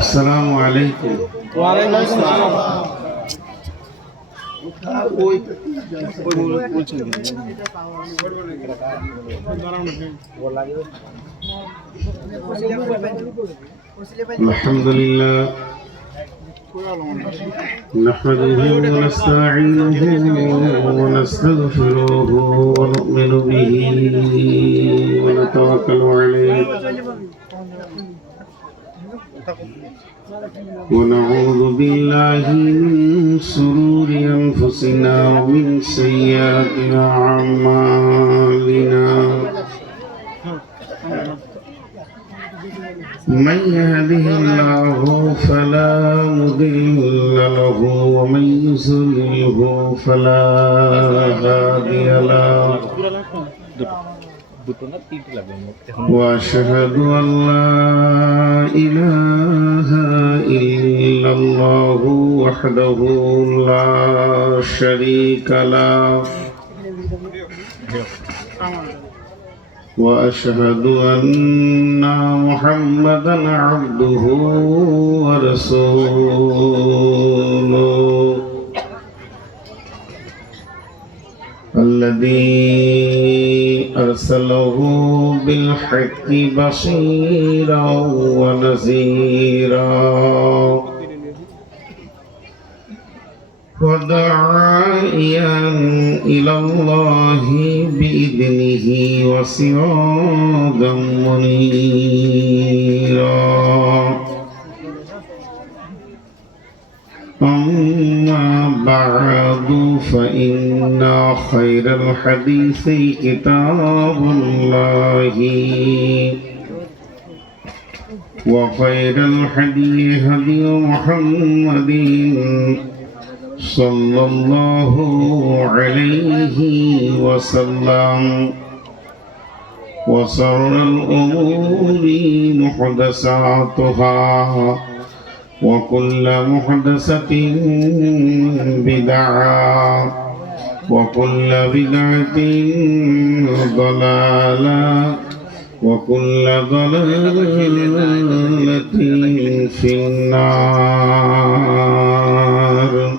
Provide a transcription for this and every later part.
আসসালামু আলাইকুম। ওয়ালাইকুম আসসালাম। আলহামদুলিল্লাহ نحمده ونستعينه ونستغفره ونؤمن به ونتوكل عليه ونعوذ بالله من شرور أنفسنا ومن سيئات أعمالنا من يهده الله فلا مضل له ومن يضلله فلا هادي له وأشهد أن لا إله إلا الله وحده لا شريك له وأشهد أن محمدا عبده ورسوله الذي أرسله بالحق بشيرا ونذيرا وداعيا إلى الله بإذنه وسراجا منيرا أما بعد فإن خير الحديث كتاب الله وخير الهدي هدي محمد صلى الله عليه وسلم وشر الأمور محدثاتها وكل محدثة بدعة وكل بدعة ضلالة وكل ضلالة في النار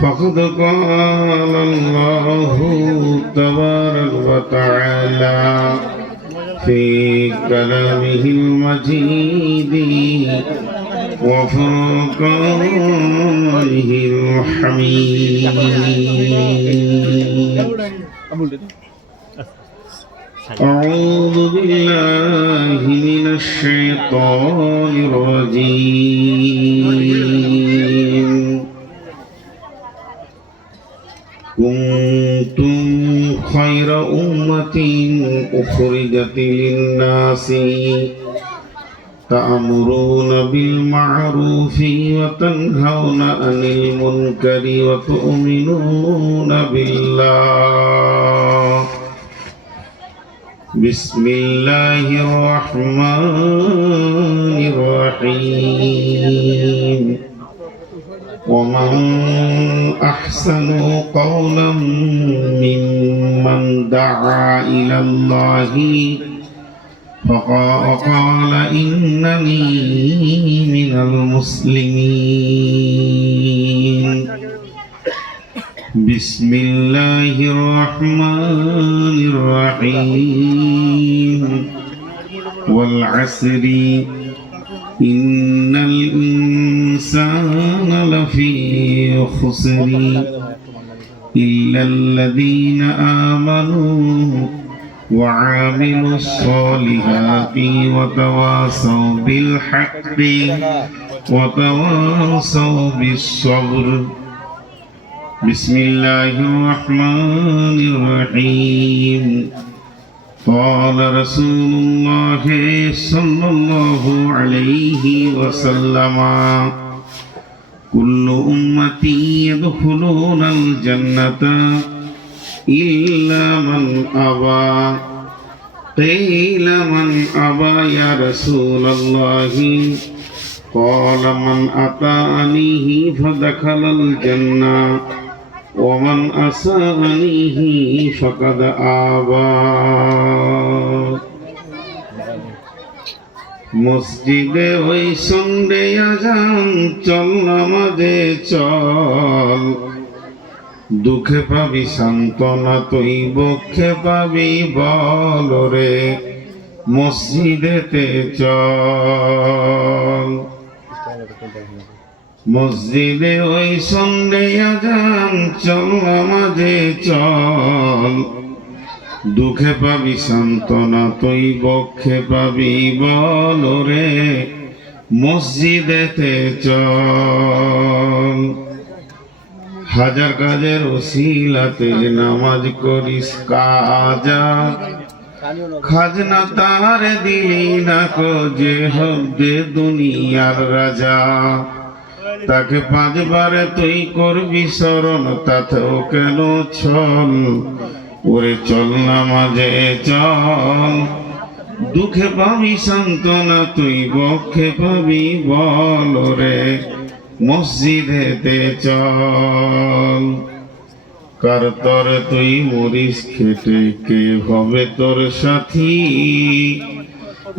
فقد قال الله تبارك وتعالى في كلامه المجيد وفرقانه الحميد أعوذ بالله من الشيطان الرجيم كنتم خير أمة أخرجت للناس تأمرون بالمعروف وتنهون عن المنكر وتؤمنون بالله بسم الله الرحمن الرحيم ومن أحسن قولا ممن دعا إلى الله وقال إنني من المسلمين بسم الله الرحمن الرحيم والعصر إن الإنسان لفي خسر إلا الذين آمنوا وعملوا الصالحات وتواصوا بالحق وتواصوا بالصبر بسم الله الرحمن الرحيم قال رسول الله صلى الله عليه وسلم كل أمتي يدخلون الجنة إلا من أبى قيل من أبى يا رسول الله قال من أطاعنيه فدخل الجنة ومن أساءنيه فقد آبى মসজিদে ওই সন্ধ্যে আজান, চল নামাজে চল, দুঃখে পাবি সান্ত্বনা তুই, বক্ষে পাবি বল রে, মসজিদেতে চল। মসজিদে ওই সন্ধ্যে আজান, চল নামাজে চল, দুঃখে পাবি সান্ত্বনা তুই, বক্ষে পাবি বল রে, মসজিদেতে চল। হাজার কাজের ওসিলাতে নামাজ করিস কাজা, খাজনা তার দিলি না কো যে হব্দে দুনিয়ার রাজা, তাকে পাঁচবারে তুই করবি স্মরণ, তাতেও কেন ছল, ওরে চল নামাজে চল, দুঃখে পাবি সান্ত্বনা তুই, বক্ষে পাবি বল রে, মসজিদেতে চল। কার তরে তুই মরিস খেটে, কে হবে তোর সাথী,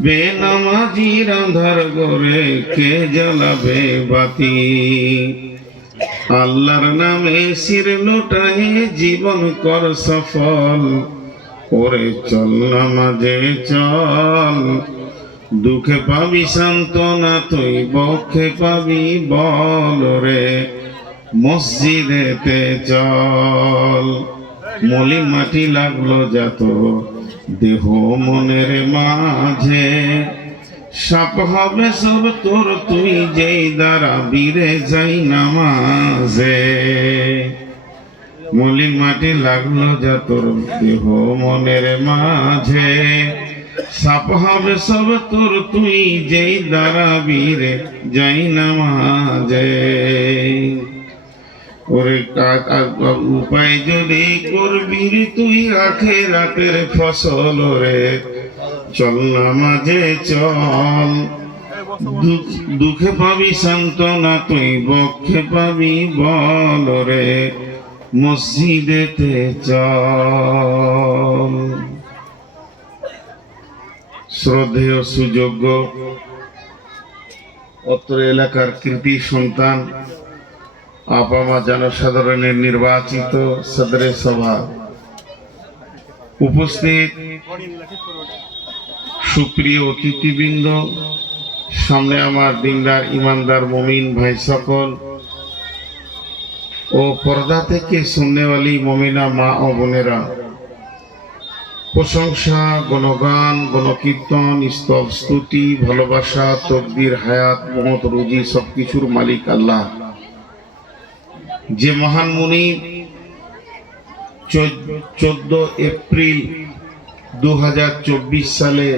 বেনামাজির আঁধার ঘরে কে জ্বালাবে বাতি, আল্লাহর নামে শির লুটাই জীবন কর সফল, ওরে চল নামাজে চল, দুঃখে পাবি সান্ত্বনা তুই, বক্ষে পাবি বল রে, মসজিদেতে চল। মলি মাটি লাগলো যত দেহ মনের মাঝে, সাপ হবে সব তোর তুই যেই দ্বারা বীরে যাই নামাজে। মলি মাটি লাগলো যা তোর দেহ মনের মাঝে, সাপ হবে সব তোর তুই যেই দ্বারা বীরে যাই নামাজে। ওরে উপায় যদি করবি তুই আখিরাতের ফসল রে, চল নামাজে চল, দুঃখে পাবি সান্ত্বনা তুই, বক্ষে পাবি বল রে, মসজিদেতে চল। শ্রদ্ধেয় সুযোগ্য অত্র এলাকার কৃতি সন্তান, আপামা জনসাধারণের নির্বাচিত সদরে সভা, উপস্থিত সুপ্রিয় অতিথিবৃন্দ, সামনে আমার দিনদার ইমানদার মুমিন ভাই সকল ও পর্দা থেকে শুননেওয়ালি মুমিনা মা ও বোনেরা, প্রশংসা, গণগান, গণকীর্তন, স্তব, স্তুতি, ভালোবাসা, তকদির, হায়াত, মহৎ, রুজি সবকিছুর মালিক আল্লাহ, যে মহান মুনি 14 এপ্রিল 2024 সালে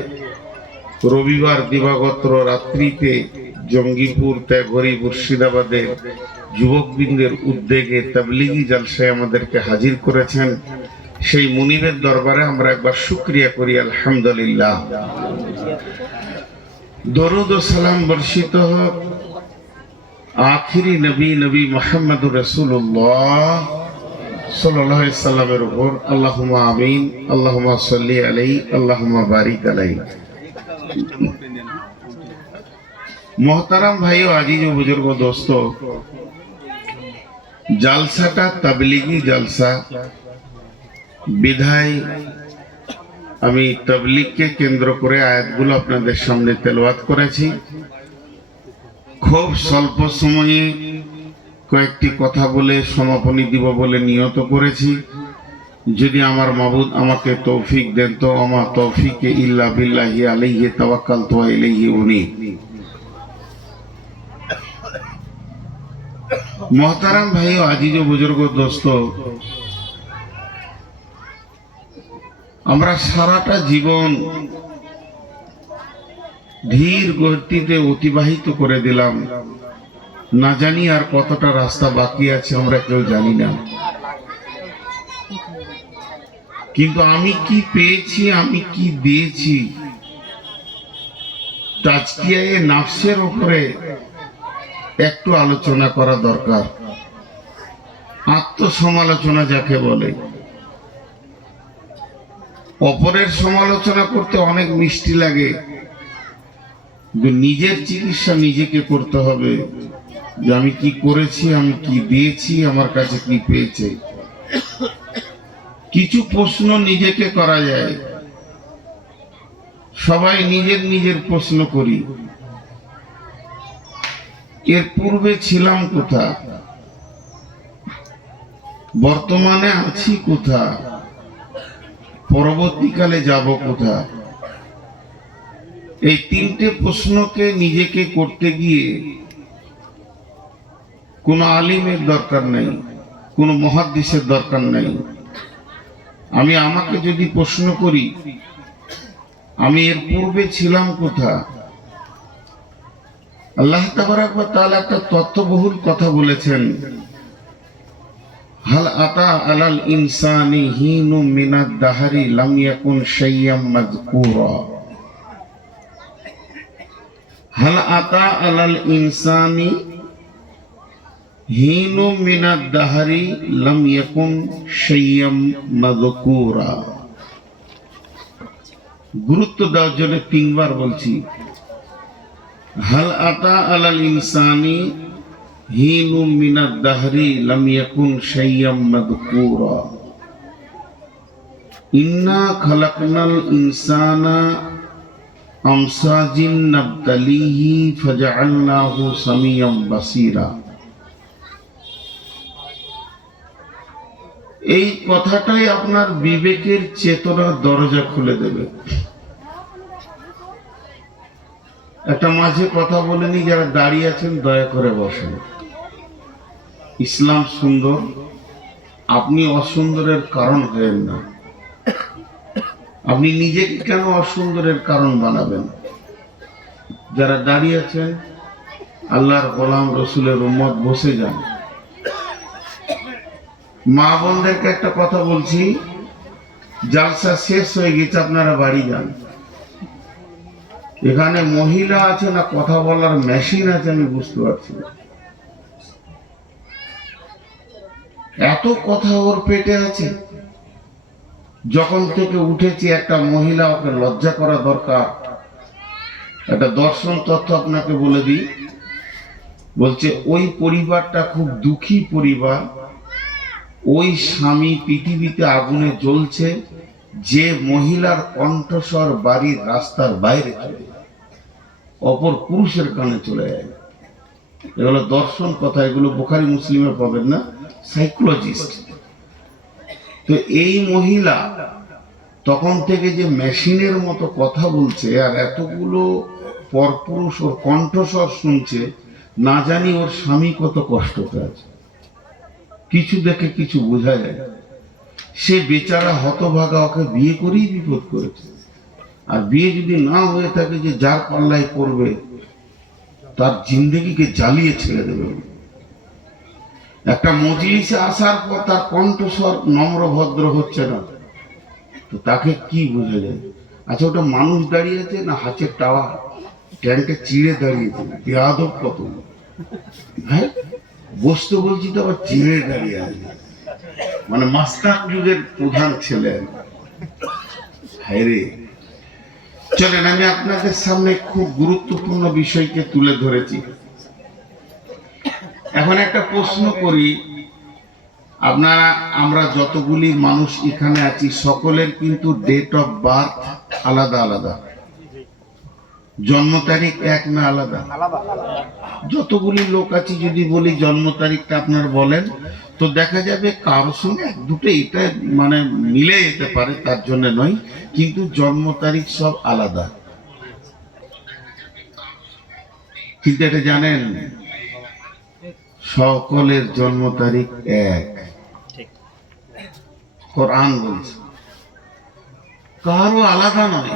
রবিবার দিবাগত রাত্রিতে জঙ্গিপুর ত্যাগরি মুর্শিদাবাদের যুবকবৃন্দের উদ্যোগে তাবলীগী জলসায় আমাদেরকে হাজির করেছেন, সেই মুনিবের দরবারে আমরা একবার শুকরিয়া করি আলহামদুলিল্লাহ। দরুদ ও সালাম বর্ষিত হোক আখিরি নবী মুহাম্মদুর রাসূলুল্লাহ সাল্লাল্লাহু আলাইহি সাল্লামের উপর। আল্লাহুম্মা আমিন, আল্লাহুম্মা সাল্লি আলাইহি, আল্লাহুম্মা বারিক আলাইহি। মোহতারাম ভাই ও আজিজ ও বুজুর্গ দোস্ত, জালসাটা তাবলীগী জলসা বিধায় আমি তাবলীগকে কেন্দ্র করে আয়াতগুলো আপনাদের সামনে তেলাওয়াত করেছি। খুব স্বল্প সময়ে কয়েকটি কথা বলে সমাপনী দিব বলে নিয়ত করেছি। যদি আমার মাবুদ আমাকে তৌফিক দেন তো আমার তৌফিকে ইল্লা বিল্লাহি আলাইহি তাওয়াক্কালতু ওয়া ইলাইহি উনীব। মোহতারাম ভাই ও আজিজ ও বুজুর্গ দোস্ত, আমরা সারাটা জীবন ধীর গতিতে অতিবাহিত করে দিলাম, না জানি আর কতটা রাস্তা বাকি আছে আমরা কেউ জানি না। কিন্তু আমি কি পেয়েছি, আমি কি দিয়েছি, তাজকিয়ায়ে নাফসের উপরে একটু আলোচনা করা দরকার। আত্মসমালোচনা যাকে বলে, অপরের সমালোচনা করতে অনেক মিষ্টি লাগে, যে নিজের চিকিৎসা নিজেকে করতে হবে, যে আমি কি করেছি, আমি কি দিয়েছি, আমার কাছে কি পেয়েছে। কিছু প্রশ্ন নিজেকে করা যায়, সবাই নিজের নিজের প্রশ্ন করি। এর পূর্বে ছিলাম কোথা, বর্তমানে আছি কোথা, পরবর্তীকালে যাব কোথা। এই তিনটে প্রশ্নকে নিজেকে করতে গিয়ে কোনো আলিমের দরকার নেই, কোনো মুহাদ্দিসের দরকার নেই। আমি আমাকে যদি প্রশ্ন করি, আমি এর পূর্বে ছিলাম কোথা। আল্লাহ তাবারাক ওয়া তাআলা একটা তত্ত্ববহুল কথা বলেছেন, হাল আতা আলাল ইনসানি হিনুম মিনাদ দাহরি লাম ইয়াকুন শাইয়্যাম মাযকুরা। হাল আতা আলাল ইনসানি হিনুম মিনাদ দাহরি লাম ইয়াকুন শাইয়্যাম মাযকুরা। গুরুত্ব দেওয়ার জন্য তিনবার বলছি, হাল আতা আলাল ইনসানি হিনুম মিনাদ দাহরি লাম ইয়াকুন শাইয়্যাম মাযকুরা। ইন্না খালাকনাল ইনসানা আমসাজিন নাবতালিহি ফাজআলনাহু সামিয়াম বাসীরা। এই কথাটাই আপনার বিবেকের চেতনার দরজা খুলে দেবে। একটা মাঝে কথা বলেনি, যারা দাঁড়িয়ে আছেন দয়া করে বসেন। ইসলাম সুন্দর, আপনি অসুন্দরের কারণ হবেন না। আপনি নিজেকে কেন অসুন্দরের কারণ বানাবেন? যারা দাঁড়িয়ে আছেন আল্লাহর গোলাম রসুলের উম্মত, বসে যান। মা বোনদেরকে একটা কথা বলছি, জালসা শেষ হয়ে গেছে, আপনারা বাড়ি যান। এখানে মহিলা আছে না কথা বলার মেশিন আছে আমি বুঝতে পারছি না। এত কথা ওর পেটে আছে, যখন থেকে উঠেছি একটা মহিলা, ওকে লজ্জা করা দরকার। একটা দর্শন তথ্য আপনাকে বলে দিই, বলছে ওই পরিবারটা খুব দুঃখী পরিবার। ওই স্বামী পৃথিবীতে আগুনে জ্বলছে, যে মহিলার কণ্ঠস্বর বাড়ির রাস্তার বাইরে চলে যায়, অপর পুরুষের কানে চলে যায়। এগুলো দর্শন কথা, এগুলো বুখারী মুসলিমে পাবেন না, সাইকোলজিস্ট। তো এই মহিলা তখন থেকে যে মেশিনের মতো কথা বলছে, আর এতগুলো পরপুরুষ ওর কণ্ঠস্বর শুনছে, না জানি ওর স্বামী কত কষ্টতে আছে। কিছু দেখে কিছু বোঝা যায়। সে বেচারা হতভাগা, ওকে বিয়ে করেই বিপদ করেছে। আর বিয়ে যদি না হয়ে থাকে, যে যার পাল্লায় পড়বে তার জিন্দেগিকে জ্বালিয়ে ছেড়ে দেবে। একটা মজলিসে আসার পর তার কণ্ঠস্বর নম্র ভদ্র হচ্ছে না, তো তাকে কি বোঝা যায়? আচ্ছা, ওটা মানুষ দাঁড়িয়ে আছে না হাতের টাওয়ার ট্যাঙ্কে চিড়ে দাঁড়িয়েছে? বেয়াদব কত! হ্যাঁ, বসতে বলছি তো আবার চিড়ে দাঁড়িয়ে আছে, মানে মাস্টার যুগের প্রধান ছেলে। হায় রে! চলেন, আমি আপনাদের সামনে খুব গুরুত্বপূর্ণ বিষয়কে তুলে ধরেছি। এখন একটা প্রশ্ন করি, আপনারা, আমরা যতগুলি মানুষ এখানে আছি, সকলের কিন্তু ডেট অফ বার্থ আলাদা আলাদা। জন্ম তারিখ এক না আলাদা? যতগুলি লোক আছি, যদি বলি জন্ম তারিখটা আপনার বলেন, তো দেখা যাবে কারোর সঙ্গে এক দুটো এটা মানে মিলে যেতে পারে, তার জন্য নয়, কিন্তু জন্ম তারিখ সব আলাদা। কিন্তু এটা জানেন, সকলের জন্ম তারিখ এক। কোরআন বলছে কারো আলাদা নয়,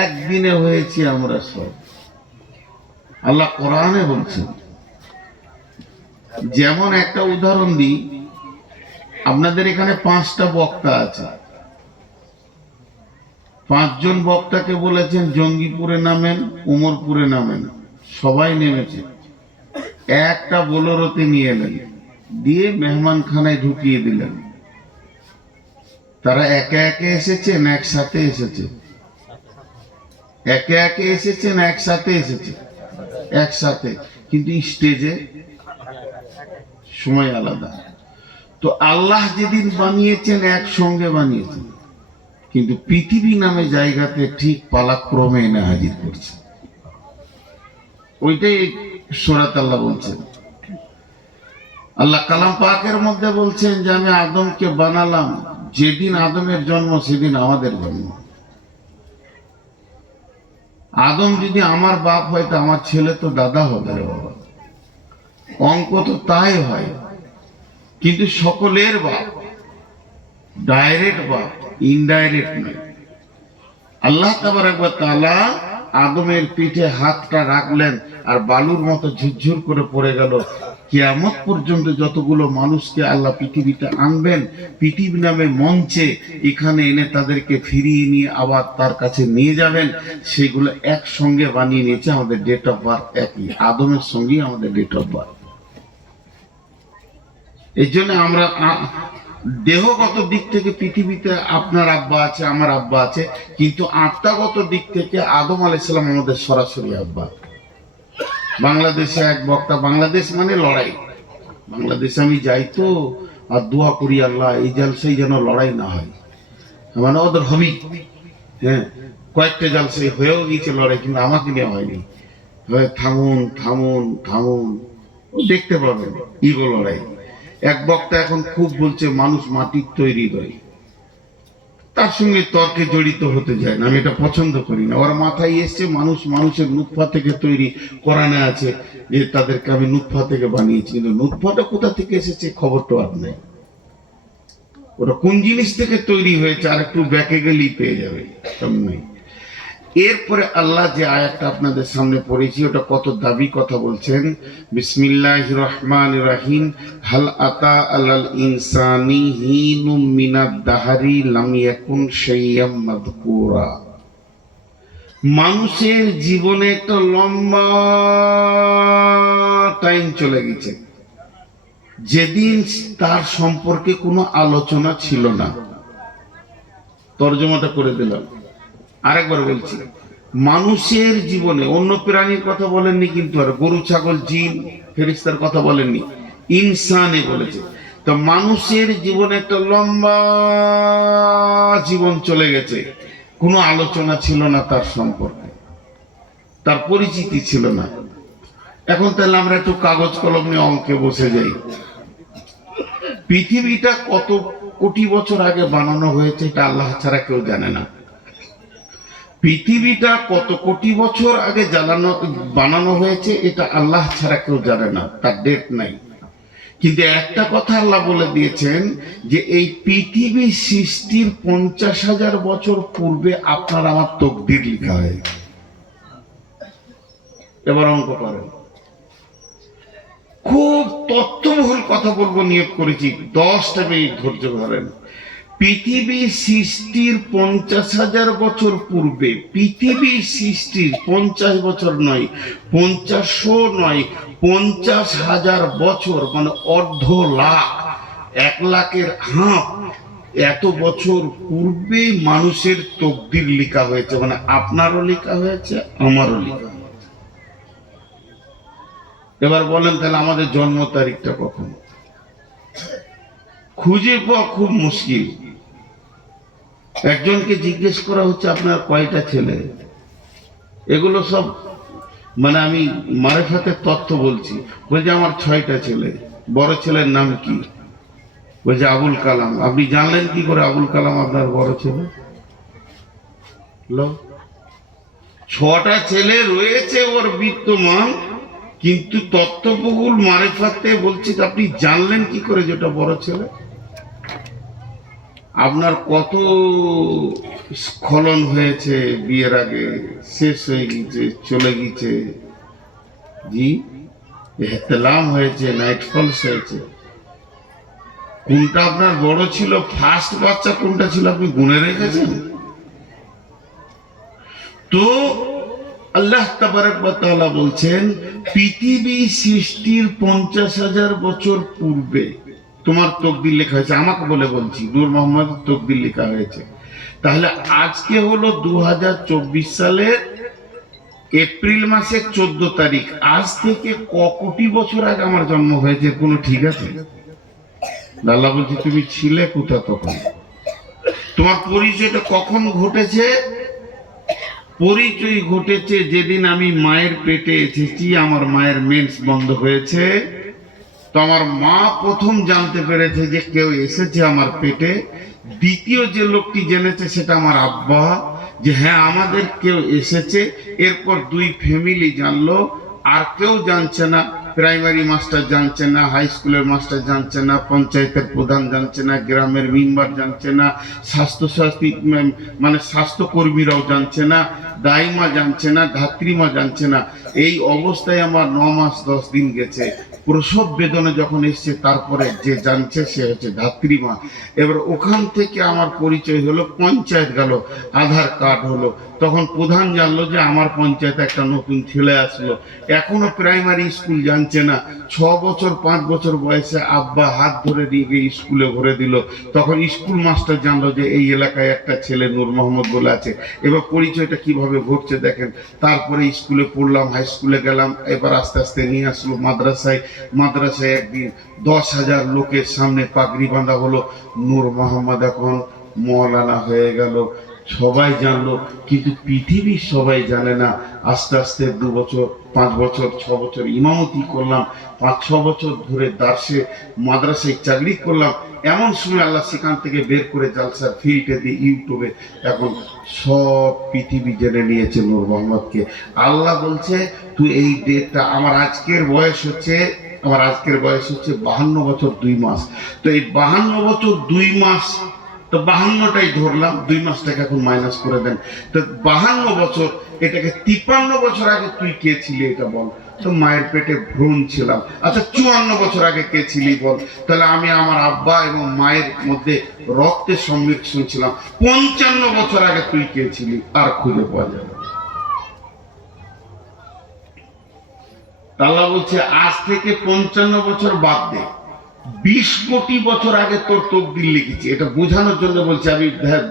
একদিনে হয়েছি আমরা সব। আল্লাহ কোরআনে বলছেন। যেমন একটা উদাহরণ দিই, আপনাদের এখানে 5টা বক্তা আছে, 5 জন বক্তাকে বলেছেন জঙ্গিপুরে নামেন, উমরপুরে নামেন, সবাই নেমেছে। একটা বোলেরোতে নিয়ে এলেন, দিয়ে মেহমানখানায় ঢুকিয়ে দিলেন। তারা একে একে এসেছে না একসাথে এসেছে? একে একে এসেছেন, একসাথে এসেছে, একসাথে, কিন্তু স্টেজে সময় আলাদা। তো আল্লাহ যেদিন বানিয়েছেন একসঙ্গে বানিয়েছেন, কিন্তু পৃথিবী নামে জায়গাতে ঠিক পালাক্রমে এনে হাজির করছে। ওইটাই সূরাত আল্লাহ বলছেন। আল্লাহ কালাম পাকের মধ্যে বলছেন যে আমি আদমকে বানালাম, যেদিন আদমের জন্ম সেদিন আমাদের জন্ম। আদম যদি আমার বাপ হয় তো আমার ছেলে তো দাদা হবে রে বাবা, অঙ্ক তো তাই হয়। কিন্তু সকলের বাপ, ডাইরেক্ট বাপ, ইনডাইরেক্ট নয়। আল্লাহ তাবারক ওয়া তাআলা আদমের পিঠে হাতটা রাখলেন আর বালুর মতো ঝুরঝুর করে পড়ে গেল। কিয়ামত পর্যন্ত যতগুলো মানুষকে আল্লাহ পৃথিবীতে আনবেন, পৃথিবী নামে মঞ্চে এখানে এনে তাদেরকে ফিরিয়ে নিয়ে আবার তার কাছে নিয়ে যাবেন, সেগুলো একসঙ্গে বানিয়ে নিয়েছে। আমাদের ডেট অফ বার্থ একই, আদমের সঙ্গেই আমাদের ডেট অফ বার্থ। এই জন্য আমরা দেহগত দিক থেকে পৃথিবীতে আপনার আব্বা আছে, আমার আব্বা আছে, কিন্তু আত্মাগত দিক থেকে আদম আলাইহিস সালাম আমাদের সরাসরি আব্বা। বাংলাদেশে এক বক্তা, বাংলাদেশ মানে লড়াই, বাংলাদেশে আমি যাই তো আর দোয়া করি আল্লাহ এই জালসাই যেন লড়াই না হয়, মানে ওদের হবেই। হ্যাঁ, কয়েকটা জালসাই হয়েও গিয়েছে লড়াই, কিন্তু আমাকে নিয়ে হয়নি। থামুন থামুন থামুন, দেখতে পাবেন ইগো লড়াই। এক বক্তা এখন খুব বলছে মানুষ মাটির তৈরি হয়, তার সঙ্গে তর্কে জড়িত হতে যায় না, আমি এটা পছন্দ করি না। ওর মাথায় এসছে মানুষ মানুষের নুতফা থেকে তৈরি, কোরআনে আছে যে তাদেরকে আমি নুতফা থেকে বানিয়েছি, কিন্তু নুতফাটা কোথা থেকে এসেছে খবরটা আর নেই। ওটা কোন জিনিস থেকে তৈরি হয়েছে আর একটু ব্যাকে গেলেই পেয়ে যাবে, নাই। এরপরে আল্লাহ যে আয়াতটা আপনাদের সামনে পড়েছি ওটা কত দাবি কথা বলছেন। বিসমিল্লাহির রহমানির রহিম, হাল আতা আলাল ইনসানি হিনুম মিনাদ দাহরি লাম ইয়াকুন শাইয়াম মাযকুরা। মানুষের জীবনে একটা লম্বা টাইম চলে গেছে যেদিন তার সম্পর্কে কোনো আলোচনা ছিল না। তর্জমাটা করে দিলাম, আরেকবার বলছি। মানুষের জীবনে, অন্য প্রাণীর কথা বলেননি কিন্তু, আর গরু ছাগল জিন ফেরেশতার কথা বলেননি, ইনসানে বলেছে। তো মানুষের জীবনে একটা লম্বা জীবন চলে গেছে, কোনো আলোচনা ছিল না তার সম্পর্কে, তার পরিচিতি ছিল না। এখন তাহলে আমরা একটু কাগজ কলম নিয়ে অঙ্কে বসে যাই। পৃথিবীটা কত কোটি বছর আগে বানানো হয়েছে এটা আল্লাহ ছাড়া কেউ জানে না। পৃথিবীটা কত কোটি বছর আগে বানানো হয়েছে এটা আল্লাহ ছাড়া কেউ জানে না, তার ডেট নাই। কিন্তু একটা কথা আল্লাহ বলে দিয়েছেন যে এই পৃথিবী সৃষ্টির 50,000 বছর পূর্বে আপনার আমার তকদির লেখা হয়। এবার অঙ্ক করেন, খুব তথ্যবহুল কথা বলবো নিয়োগ করেছি, 10টা মিনিট ধৈর্য ধরেন। পৃথিবী সৃষ্টির 50,000 বছর পূর্বে, পৃথিবী সৃষ্টির 50 বছর নয়, 50 নয়, 50,000 বছর, মানে অর্ধ লাখ, 1 লাখের হাফ, এত বছর পূর্বে মানুষের তকদির লেখা হয়েছে, মানে আপনারও লেখা হয়েছে আমারও লেখা হয়েছে। এবার বলেন তাহলে আমাদের জন্ম তারিখটা কখন? খুঁজে পাওয়া খুব মুশকিল। একজনকে জিজ্ঞেস করা হচ্ছে আপনার কয়টা ছেলে, এগুলো সব মানে আমি মারেফাতের তথ্য বলছি। বলছে আমার 6টা ছেলে। বড় ছেলের নাম কি? বলছে আবুল কালাম। আপনি জানলেন কি করে আবুল কালাম আপনার বড় ছেলে? 6টা ছেলে রয়েছে ওর বিদ্যমান, কিন্তু তত্ত্ববহুল মারেফাতে বলছি আপনি জানলেন কি করে যেটা বড় ছেলে? আপনার কত স্খলন হয়েছে বিয়ের আগে, শেষ হয়ে গেছে, চলে গেছে, জি ইহতিলাম হয়েছে, নাইট ফলস হয়েছে। কোনটা আপনার বড় ছিল, ফার্স্ট বাচ্চা কোনটা ছিল আপনি গুনে রেখেছেন? তো আল্লাহ তাবারক ওয়া তাআলা বলছেন পৃথিবী সৃষ্টির 50,000 বছর পূর্বে তোমার তকদির লেখা হয়েছে। আমাকে বলে বলছি, নূর মোহাম্মদ তকদির লেখা হয়েছে। তাহলে আজকে হলো 2024 সালের এপ্রিল মাসের 14 তারিখ। আজ থেকে কোটি বছর আগে আমার জন্ম হয়েছে, কোনো ঠিক আছে? আল্লাহ বলছে তুমি ছিলে কোথা তখন? তোমার পরিচয়টা কখন ঘটেছে? পরিচয় ঘটেছে যেদিন আমি মায়ের পেটে এসেছি, আমার মায়ের মেন্স বন্ধ হয়েছে। তো আমার মা প্রথম জানতে পেরেছে যে কেউ এসেছে আমার পেটে। দ্বিতীয় যে লোকটি জেনেছে সেটা আমার আব্বা, যে হ্যাঁ আমাদের কেউ এসেছে। এরপর দুই ফ্যামিলি জানলো, আর কেউ জানছে না। প্রাইমারি মাস্টার জানছে না, হাই স্কুলের মাস্টার জানছে না, পঞ্চায়েতের প্রধান জানছে না, গ্রামের মেম্বার জানছে না, স্বাস্থ্যসাথী মানে স্বাস্থ্যকর্মীরাও জানছে না, দাইমা জানছে না, ধাত্রীমা জানছে না। এই অবস্থায় আমার 9 মাস 10 দিন গেছে। প্রসব বেদনা যখন এসছে তারপরে যে জানছে সে হচ্ছে ধাত্রীমা। এবার ওখান থেকে আমার পরিচয় হলো, পঞ্চায়েত গেল, আধার কার্ড হলো, তখন প্রধান জানলো যে আমার পঞ্চায়েতে একটা নতুন ছেলে আসলো। এখনো প্রাইমারি স্কুল জানছে না। 6 বছর 5 বছর বয়সে আব্বা হাত ধরে নিয়ে গিয়ে স্কুলে ভরে দিল। তখন স্কুল মাস্টার জানলো যে এই এলাকায় একটা ছেলে নূর মোহাম্মদ বলে আছে। এবার পরিচয়টা কিভাবে ঘটছে দেখেন। তারপরে স্কুলে পড়লাম, হাই স্কুলে গেলাম, এবার আস্তে আস্তে নিয়ে আসলো মাদ্রাসায়। মাদ্রাসায় একদিন 10,000 লোকের সামনে পাগড়ি বাঁধা হলো, নূর মোহাম্মদ এখন মৌলানা হয়ে গেল। সবাই জানলো, কিন্তু পৃথিবীর সবাই জানে না। আস্তে আস্তে 2 বছর 5 বছর 6 বছর ইমামতি করলাম, 5-6 বছর ধরে দার্সে মাদ্রাসায় চাকরি করলাম। এমন সময় আল্লাহ সেখান থেকে বের করে জালসার ফিল্ডে দিয়ে ইউটিউবে এখন সব পৃথিবী জেনে নিয়েছে নূর মোহাম্মদকে। আল্লাহ বলছে তুই এই ডেটটা, আমার আজকের বয়স হচ্ছে 52 বছর 2 মাস। তো এই 52 বছর 2 মাস, তো 52টাই ধরলাম, 2 মাসটাকে এখন মাইনাস করে দেন। তো 52 বছর, এটাকে 53 বছর আগে তুই কে ছিলি এটা বল। তো মায়ের পেটে ভ্রূণ ছিলাম। আচ্ছা 54 বছর আগে কে ছিলি বল। তাহলে আমি আমার আব্বা এবং মায়ের মধ্যে রক্তের সংমিশ্রণ ছিলাম। 55 বছর আগে তুই কে ছিলি, আর খুঁজে পাওয়া যাবে। আল্লাহ বলছে আজ থেকে 55 বছর বাদ দে, 20 কোটি বছর আগে তোর তকদির লিখেছি। এটা বোঝানোর জন্য বলছি, আমি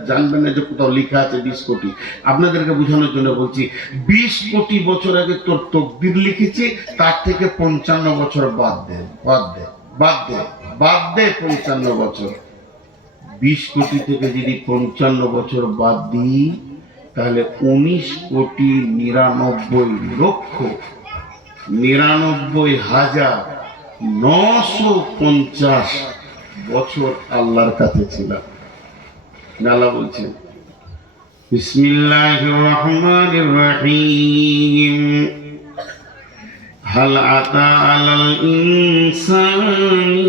জানবেন না যে কোথাও লেখা আছে 20 কোটি, আপনাদেরকে বোঝানোর জন্য বলছি। 20 কোটি বছর আগে তোর তকদির লিখেছি, তার থেকে 55 বছর বাদ দে, বাদ দে, বাদ দে, বাদ দে 55 বছর। 20 কোটি থেকে যদি 55 বছর বাদ দিই, তাহলে 19,99,950 বছর আল্লাহর কাছে ছিলাম। আল্লাহ বলছেন বিসমিল্লাহির রহমানির রহিম, হাল আতা আলাল ইনসানি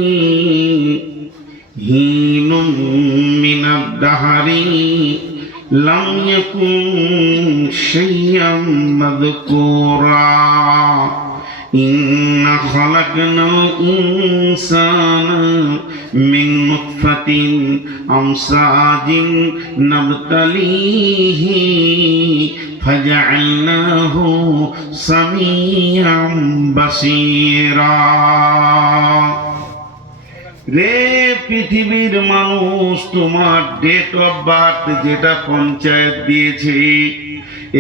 হিনুম মিনাদ দাহরি লাম ইয়াকুন শাইয়্যাম মাযকুরা ইন্না খালাকনাল ইনসানা মিন নুতফাতিন আমসাজিন নাবতালিহি ফাজআলনাহু সামিয়াম বাসীরা। রে পৃথিবীর মানুষ, তোমার ডেট অফ বার্থ যেটা পঞ্চায়েত দিয়েছে,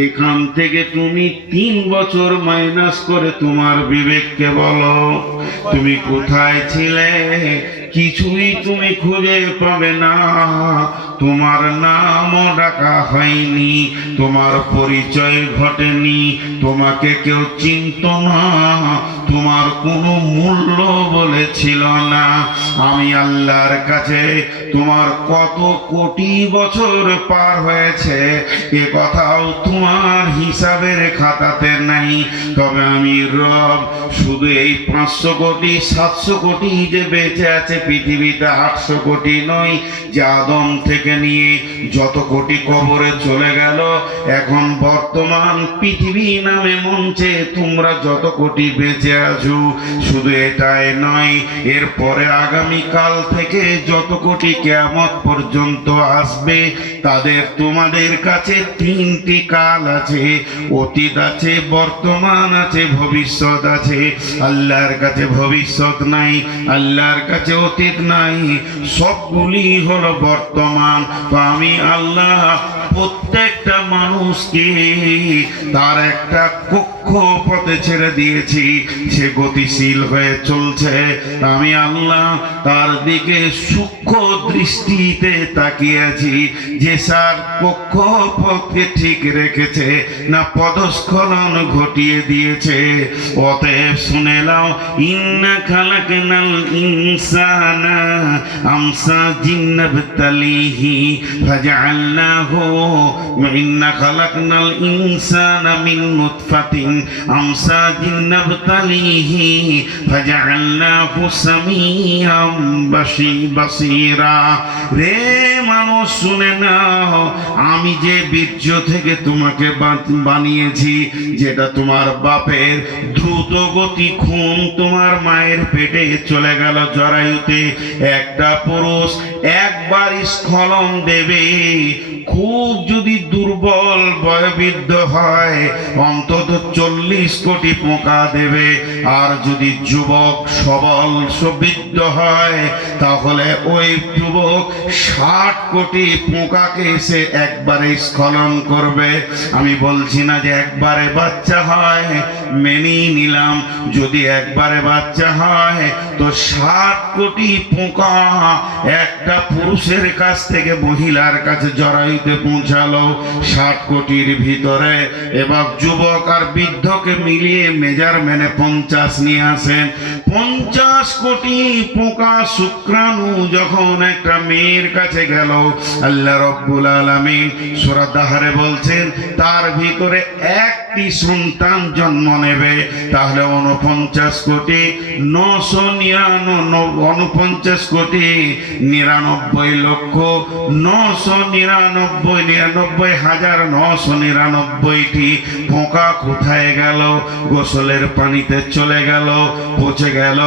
এখান থেকে তুমি 3 বছর মাইনাস করে তোমার বিবেককে বলো তুমি কোথায় ছিলে। কিছুই তুমি খুঁজে পাবে না। তোমার নামও ডাকা হয়নি, তোমার পরিচয় ঘটেনি, তোমাকে কেউ চিনত না, তোমার কোনো মূল্য বলেছিল না। আমি আল্লাহর কাছে তোমার কত কোটি বছর পার হয়েছে এ কথাও তোমার হিসাবের খাতাতে নাই। তবে আমি রব শুধু এই 500 কোটি 700 কোটি যে বেঁচে আছে পৃথিবীতে, 800 কোটি নয়, যে আদম থেকে নিয়ে যত কোটি কবরে চলে গেল, এখন বর্তমান পৃথিবী নামে মঞ্চে তোমরা যত কোটি বেঁচে আছো, শুধু এটাই নয়, এরপরে আগামী কাল থেকে যত কোটি কিয়ামত পর্যন্ত আসবে, তাদের তোমাদের কাছে 3টি কাল আছে, অতীত আছে, বর্তমান আছে, ভবিষ্যৎ আছে। আল্লাহর কাছে ভবিষ্যৎ নাই, আল্লাহর কাছে অতীত নাই, সবগুলি হলো বর্তমান। তো আমি আল্লাহ প্রত্যেকটা মানুষকে তার একটা কক্ষপথে ছেড়ে দিয়েছি, সে গতিশীল হয়ে চলছে। আমি আল্লাহ তার দিকে সূক্ষ্ম দৃষ্টিতে তাকিয়েছি যে স্যার কক্ষপথকে ঠিক রেখেছে না পদস্খলন ঘটিয়ে দিয়েছে। অতএব শুনে নাও, ইন্না খালাকনাল ইনসানা আমসা জিন্নাবতালিহি ফাজআলনাহু ইন্না খালাকনাল ইনসানা মিন নুতফাতিন আমসা জিন্নাবতালিহি ফাজআলনাহু সামিআম বাসীরা। রে মানুষ শুনে নাও, আমি যে বীর্য থেকে তোমাকে বানিয়েছি, যেটা তোমার বাপের দ্রুত গতি খুন তোমার মায়ের পেটে চলে গেল জরায়ুতে। একটা পুরুষ একবার স্খলন দেবে, খুব যদি দুর্বল বয়োবৃদ্ধ হয় অন্তত 40 কোটি পোকা দেবে। আর যদি যুবক সবল সুবৃদ্ধ হয় তাহলে ওই যুবক 60 কোটি পোকাকে সে একবারে স্খলন করবে। আমি বলছি না যে একবারে বাচ্চা হয়, মেনেই নিলাম যদি একবারে বাচ্চা হয় তো 60 কোটি পোকা একটা পুরুষের কাছ থেকে মহিলার কাছে জরায়ুতে পৌঁছালো। 60 কোটির ভিতরে এবার যুবক আর বৃদ্ধকে মিলিয়ে মেজারমেন্টে 50 নিয়ে আসেন। 50 কোটি পোকা শুক্রাণু যখন একটা মেয়ের কাছে গেল, আল্লাহ রাব্বুল আলামিন সূরা দাহরে বলছেন তার ভিতরে একটি সন্তান জন্ম নেবে। তাহলে 49 কোটি 49 কোটি 99 লক্ষ 999,999টি পোকা কোথায় গেল? গোসলের পানিতে চলে গেল, পচে গেল,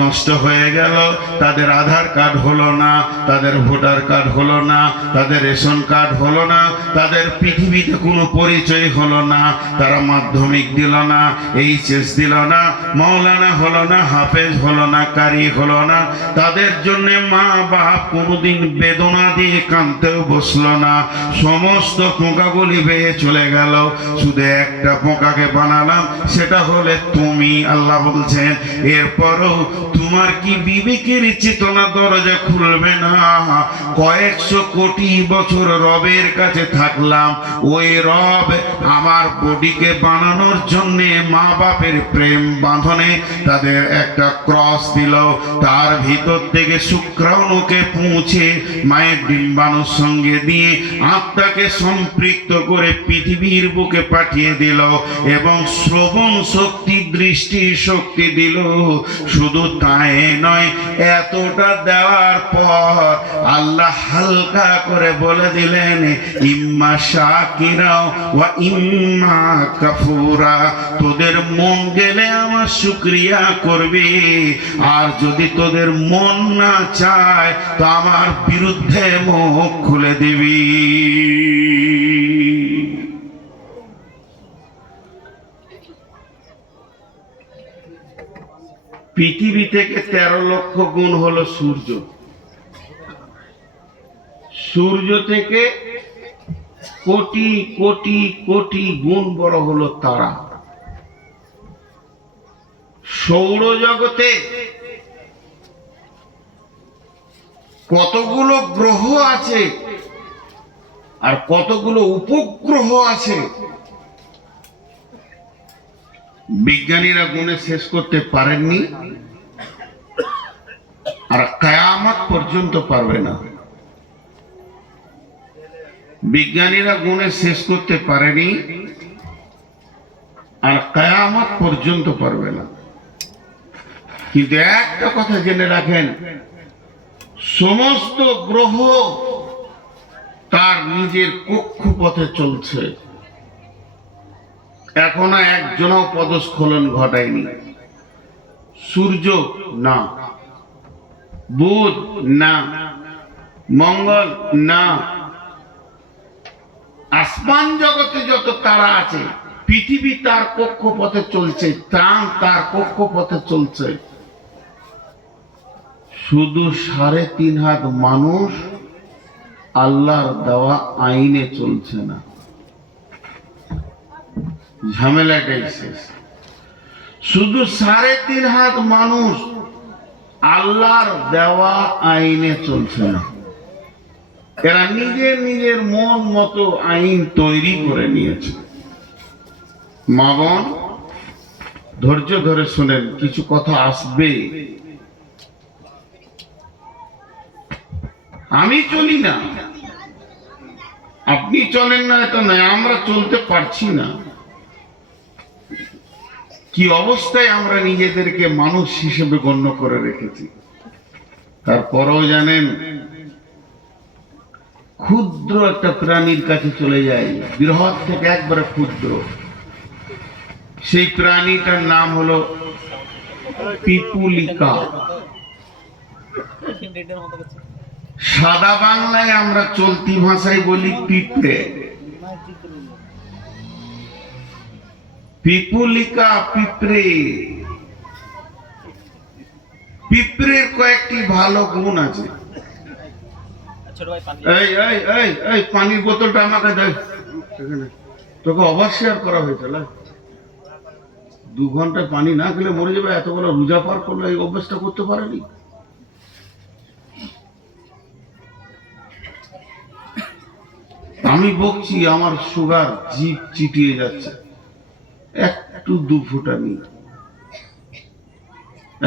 নষ্ট হয়ে গেল। তাদের আধার কার্ড হলো না, তাদের ভোটার কার্ড হলো না, তাদের রেশন কার্ড হলো না, তাদের পৃথিবীতে কোনো পরিচয় হলো না, তারা মাধ্যমিক দিল না, এইচএস দিল না, মাওলানা হলো না, হাফেজ হলো না, কারি হলো না। তাদের জন্য মা বাপ কোনোদিন বেদনা দিয়ে কাঁদতেও বসলো না। সমস্ত পোকাগুলি বেয়ে চলে গেল, শুধু একটা পোকাকে বানালাম, সেটা হলে তুমি। আল্লাহ বলছেন এরপরও তোমার কি বিবেকের চেতনা দরজা খুলবে না? কয়েকশো কোটি বছর রবের কাছে থাকলাম, ওই রব আমার বডিকে বানানোর জন্যে মা বাপের প্রেম বাঁধনে তাদের একটা ক্রস দিল, তার ভিতর থেকে শুক্রাণুকে পৌঁছে মায়ের ডিম্বাণুর সঙ্গে দিয়ে আত্মাকে সম্পৃক্ত করে পৃথিবীর বুকে পাঠিয়ে দিল এবং শ্রবণ শক্তি, দৃষ্টি শক্তি দিল। শুধু তাই নয়, এতটা দেওয়ার পর আল্লাহ হালকা করে বলে দিলেন ইম্মা শাকিরা ওয়া ইম্মা কাফুরা। তোদের মন গেলে আমার শুকরিয়া করবি, আর যদি তোদের মন না চায় তো আমার বিরুদ্ধে মুখ খুলে দিবি। পৃথিবী থেকে 13 লক্ষ গুণ হলো সূর্য, সূর্য থেকে কোটি কোটি কোটি গুণ বড় হলো তারা। সৌরজগতে কতগুলো গ্রহ আছে আর কতগুলো উপগ্রহ আছে, বিজ্ঞানীরা গুণে শেষ করতে পারেননি, আর কিয়ামত পর্যন্ত পারবে না। বিজ্ঞানীরা গুণে শেষ করতে পারেনি, আর কিয়ামত পর্যন্ত পারবে না। কিন্তু একটা কথা জেনে রাখেন, সমস্ত গ্রহ তার নিজের কক্ষপথে চলছে। এখনো একজনও পদস্খলন ঘটায়নি। সূর্য না, বুধ না, মঙ্গল না, আসমান জগতে যত তারা আছে, পৃথিবী তার কক্ষপথে চলছে, চাঁদ তার কক্ষপথে চলছে। শুধু ৩.৫ হাত মানুষ আল্লাহর দেওয়া আইনে চলছে না। ঝামেলাটাই শেষ। শুধু ৩.৫ হাত মানুষ আল্লাহর দেওয়া আইনে চলছে না। এরা নিজের নিজের মন মতো আইন তৈরি করে নিয়েছে। মা বোন, ধৈর্য ধরে শোনেন, কিছু কথা আসবে। আমি চলি না, আপনি চলেন না এটা নয়, আমরা চলতে পারছি না। কি অবস্থায় আমরা নিজেদেরকে মানুষ হিসেবে গণ্য করে রেখেছি। তারপরেও জানেন, ক্ষুদ্র একটা প্রাণীর কাছে চলে যায়, বৃহৎ থেকে একবারে ক্ষুদ্র। সেই প্রাণীটার নাম হলো পিপুলিকা। সাদা বাংলায় আমরা চলতি ভাষায় বলি পিঁপড়ে। পিপুলিকা পিঁপড়ে। পিঁপড়ের কয়েকটি ভালো গুণ আছে। এই এই এই এই পানির বোতলটা আমাকে দে। তোকে অবশ্যই করা হয়েছিল, 2 ঘন্টা পানি না খেলে মরে যাবে। এত বড় রোজা পার করলে এই অভ্যাসটা করতে পারেনি। আমি বকছি, আমার সুগার জিভ চিটিয়ে যাচ্ছে। একটু 2 ফোঁটা নি,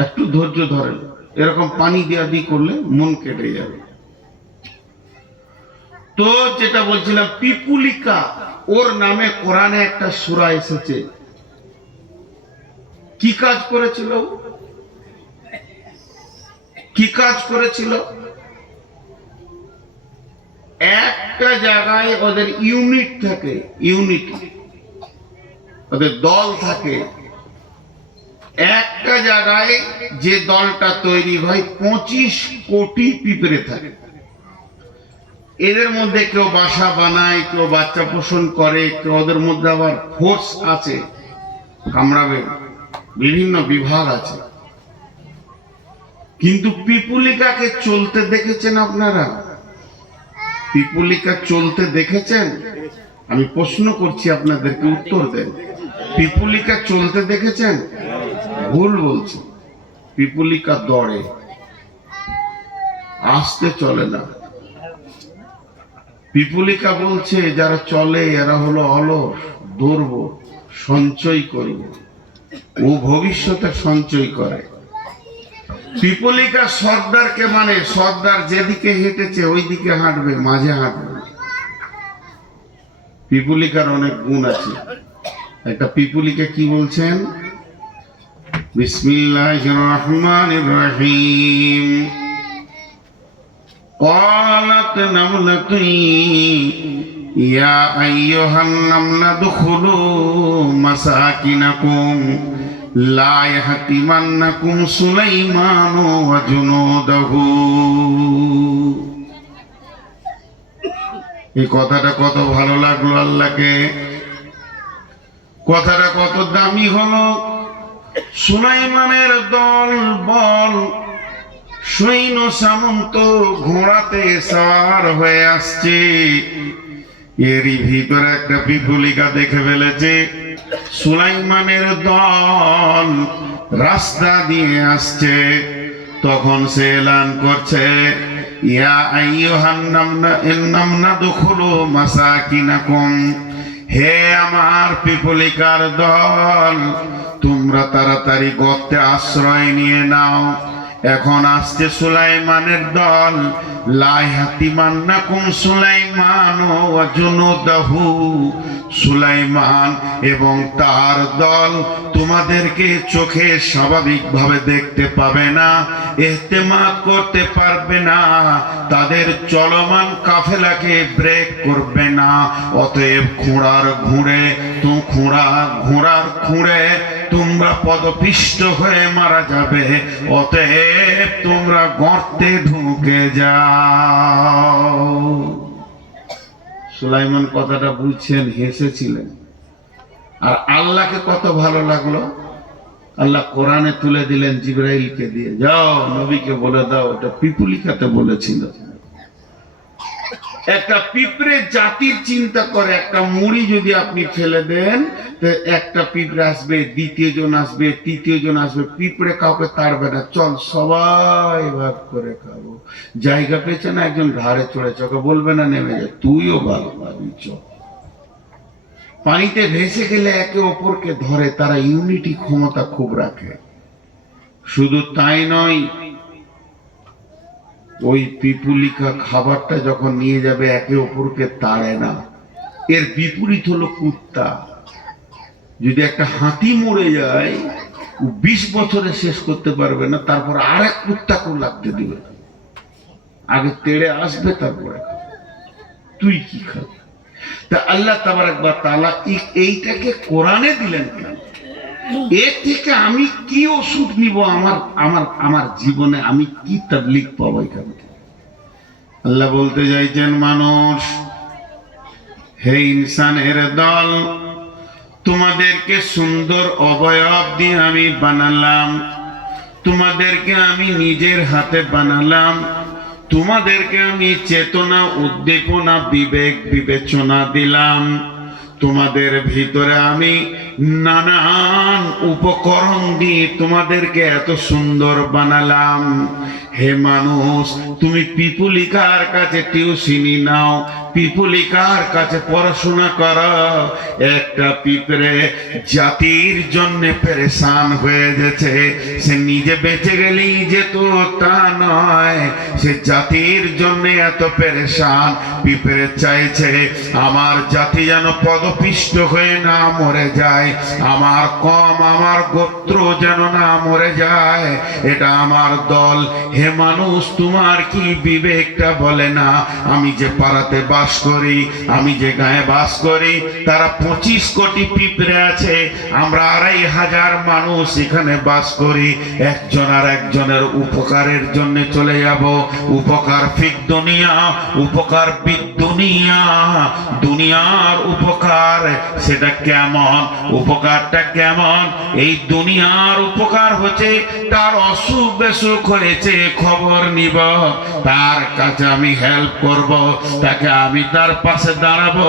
একটু ধৈর্য ধরেন। এরকম পানি দেওয়া দিয়ে করলে মন কেটে যাবে। তো যেটা বলছিলাম, পিপুলিকা, ওর নামে কোরআনে একটা সূরা এসেছে। কি কাজ করেছিল? কি কাজ করেছিল? একটা জায়গায় ওদের ইউনিট থাকে, ইউনিট, ওদের দল থাকে। একটা জায়গায় যে দলটা তৈরি হয় 25 কোটি পিঁপড়ে থাকে। এদের মধ্যে কেউ বাসা বানায়, কেউ বাচ্চা পোষণ করে, কেউ ওদের মধ্যে আবার ফোর্স আছে, কামড়াবে, বিভিন্ন বিভাগ আছে। কিন্তু পিপুলিকাকে চলতে দেখেছেন আপনারা? পিপুলিকা চলতে দেখেছেন? আমি প্রশ্ন করছি, আপনাদেরকে উত্তর দেন। পিপুলিকা চলতে দেখেছেন? ভুল বলছি। পিপুলিকা দৌড়ে, আসতে চলে না। পিপুলিকা বলছে যারা চলে এরা হলো অলস, দৌড়বো, সঞ্চয় করব। ও ভবিষ্যতে সঞ্চয় করে। পিপুলিকা সর্দারকে মানে, সর্দার যেদিকে হেঁটেছে ওই দিকে হাঁটবে, মাঝে হাঁটবে। পিপুলিকার অনেক গুণ আছে। একটা পিপুলিকা কি বলছেন? বিসমিল্লাহির রহমানির রহিম। قالت نملة يا أيها النمل ادخلوا مساكنكم لا يحطمنكم سليمان وجنوده। এই কথাটা কত ভালো লাগলো আল্লাহকে, কথাটা কত দামি হলো। সুলাইমানের দল বল, সৈন্য সামন্ত ঘোড়াতে সওয়ার হয়ে আসছে। এরই ভিতরে একটা পিপুলিকা দেখে ফেলেছে সুলাইমানের দল রাস্তা দিয়ে আসছে। তখন সে এলান করছে, ইয়া আইয়ুহান নামনা দুখুলু মাসাকিনাকুম, হে আমার পিপুলিকার দল, তোমরা তাড়াতাড়ি গর্তে আশ্রয় নিয়ে নাও। এখন আসছে সুলাইমানের দল। লা ইয়াতিমান্নাকুম সুলাইমান ওয়া জুনুদাহু, সুলাইমান এবং তার দল তোমাদেরকে চোখে স্বাভাবিকভাবে দেখতে পাবে না, ইহতিমাত করতে পারবে না, তাদের চলমান কাফেলাকে ব্রেক করবে না। অতএব ঘোড়ার খুঁড়ে তোমরা পদপিষ্ট হয়ে মারা যাবে। অতএব তোমরা গর্তে ঢুকে যাও। সুলাইমান কথাটা বুঝছেন, হেসেছিলেন। আর আল্লাহকে কত ভালো লাগলো। আল্লাহ কোরআনে তুলে দিলেন জিবরাইলকে দিয়ে, যাও নবীকে বলে দাও এটা পিপুলিকাতে বলেছিল। একটা পিঁপড়ে জাতির চিন্তা করে, একটা মুড়ি যদি আপনি ফেলে দেন তো একটা পিঁপড়ে আসবে, দ্বিতীয় জন আসবে, তৃতীয় জন আসবে, পিঁপড়ে কাউকে তাড়বে না, চল সবাই ভাগ করে খাবো। জায়গা পেয়েছে না, একজন ঘাড়ে চড়েছে, ওকে বলবে না নেমে যায়, তুইও ভাগ পাবি, চল। পানিতে ভেসে গেলে একে অপরকে ধরে, তারা ইউনিটি ক্ষমতা খুব রাখে। শুধু তাই নয়, ওই পিপুলিকা খাবারটা যখন নিয়ে যাবে একে অপরকে তাড়ে না। এর বিপরীত হলো কুত্তা। যদি একটা হাতি মরে যায়, 20 বছরে শেষ করতে পারবে না, তারপর আরেক কুত্তাকে লাগতে দিবে, আগে তেড়ে আসবে তারপরে তুই কি খাবি। তা আল্লাহ তাবারক ওয়া তাআলা এইটাকে কোরআনে দিলেন কেন? এর থেকে আমি কি ওষুধ নিব আমার আমার আমার জীবনে, আমি কি তাবলীগ পাবো এখান থেকে? আল্লাহ বলতে চাইছেন, মানুষ, হে ইনসানের দল, তোমাদেরকে সুন্দর অবয়ব দিয়ে আমি বানালাম, তোমাদেরকে আমি নিজের হাতে বানালাম, তোমাদেরকে আমি চেতনা, উদ্দীপনা, বিবেক, বিবেচনা দিলাম, তোমাদের ভিতরে আমি নানান উপকরণ দিয়ে তোমাদেরকে এত সুন্দর বানালাম। হে মানুষ, তুমি পিপুলিকার কাছে টিউশনি নাও, পিপুলিকার কাছে পড়াশোনা করো। একটা পিঁপড়ে জাতির জন্য পেরেশান হয়ে গেছে, সে নিজে বেঁচে গেলেই যেত তা নয়, সে জাতির জন্য এত পেরেশান। পিঁপড়ে চাইছে আমার জাতি যেন পদপিষ্ট হয়ে না মরে যায়, আমার কম, আমার গোত্র যেন না মরে যায়, এটা আমার দল। হে মানুষ, তোমার কি বিবেকটা বলে না, আমি যে পাড়াতে বাস করি, আমি যে গায়ে বাস করি, তারা 25 কোটি পিঁপড়ে আছে, আমরা 2500 মানুষ এখানে বাস করি, একজন আর একজনের উপকারের জন্য চলে যাব। উপকার ফিক দুনিয়া, উপকার বিদ দুনিয়া, দুনিয়ার উপকার সেটা কেমন, উপকারটা কেমন? এই দুনিয়ার উপকার হচ্ছে তার অসুখ বেসুখ হয়েছে খবর নিব, তার কাছে আমি হেল্প করব, তাকে আমি তার পাশে দাঁড়াবো।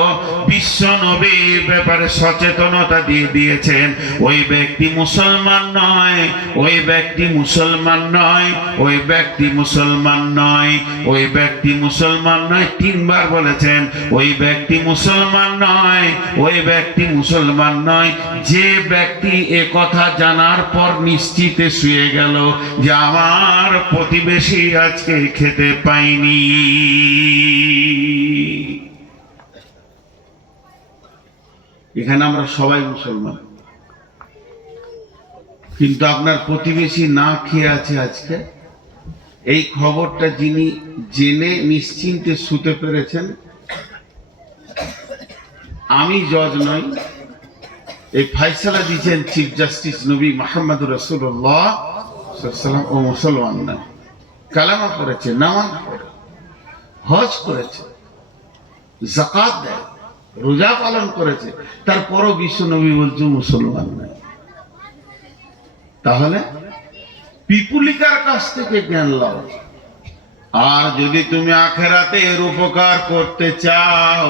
বিশ্ব নবীর ব্যাপারে সচেতনতা দিয়ে দিয়েছেন, ওই ব্যক্তি মুসলমান নয়, ওই ব্যক্তি মুসলমান নয়, ওই ব্যক্তি মুসলমান নয়, ওই ব্যক্তি মুসলমান নয়, 3 বার বলেছেন, ওই ব্যক্তি মুসলমান নয়, ওই ব্যক্তি মুসলমান নয়। যে ব্যক্তি এ কথা জানার পর নিশ্চিতে শুয়ে গেল যে আমার প্রতিবেশী আজকে খেতে পাইনি। এখানে আমরা সবাই মুসলমান, কিন্তু আপনার প্রতিবেশী না খেয়ে আছে আজকে, এই খবরটা যিনি জেনে নিশ্চিন্তে শুতে পেরেছেন, আমি জজ নই, এই ফাইসালা দিয়েছেন চিফ জাস্টিস নবী মুহাম্মদুর রাসূলুল্লাহ সাল্লাল্লাহু আলাইহি ওয়াসাল্লাম। ও মুসলমান না, কালেমা পড়েছে, নামাজ পড়ে, হজ করেছে, যাকাত দেয়, রোজা পালন করেছে, তারপরও বিশ্ব নবী বলছে মুসলমান নাই। তাহলে পিপুলিকার কাছ থেকে জ্ঞান লাও। আর যদি তুমি আখেরাতে এর উপকার করতে চাও,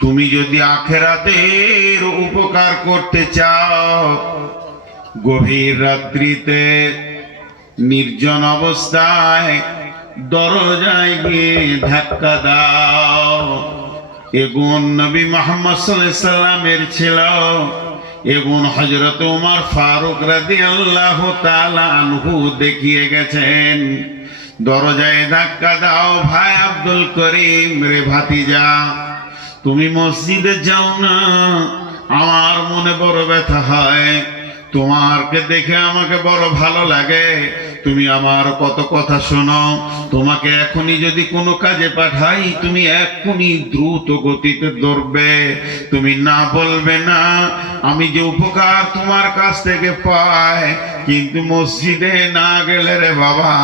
তুমি যদি আখেরাতের উপকার করতে চাও, গভীর রাত্রিতে নির্জন অবস্থায় দরজায় গিয়ে ধাক্কা দাও। এগুন নবী মুহাম্মদ সাল্লাল্লাহু আলাইহি সাল্লামের ছিল, এগুন হযরত ওমর ফারুক রাদিয়াল্লাহু তাআলা আনহু দেখিয়ে গেছেন। দরজায় ধাক্কা দাও, ভাই আব্দুল করিম রে ভাতিজা, তুমি মসজিদে যাও না, আমার মনে বড় ব্যথা হয়, তোমারকে দেখে আমাকে বড় ভালো লাগে, তুমি আমার কত কথা শোনো। তোমাকে এখনই যদি কোনো কাজে পাঠাই, তুমি এখনই দ্রুত গতিতে দৌড়বে, তুমি না বলবে না। আমি যে উপকার তোমার কাছ থেকে পাই, কিন্তু মসজিদে না গেলে রে বাবা,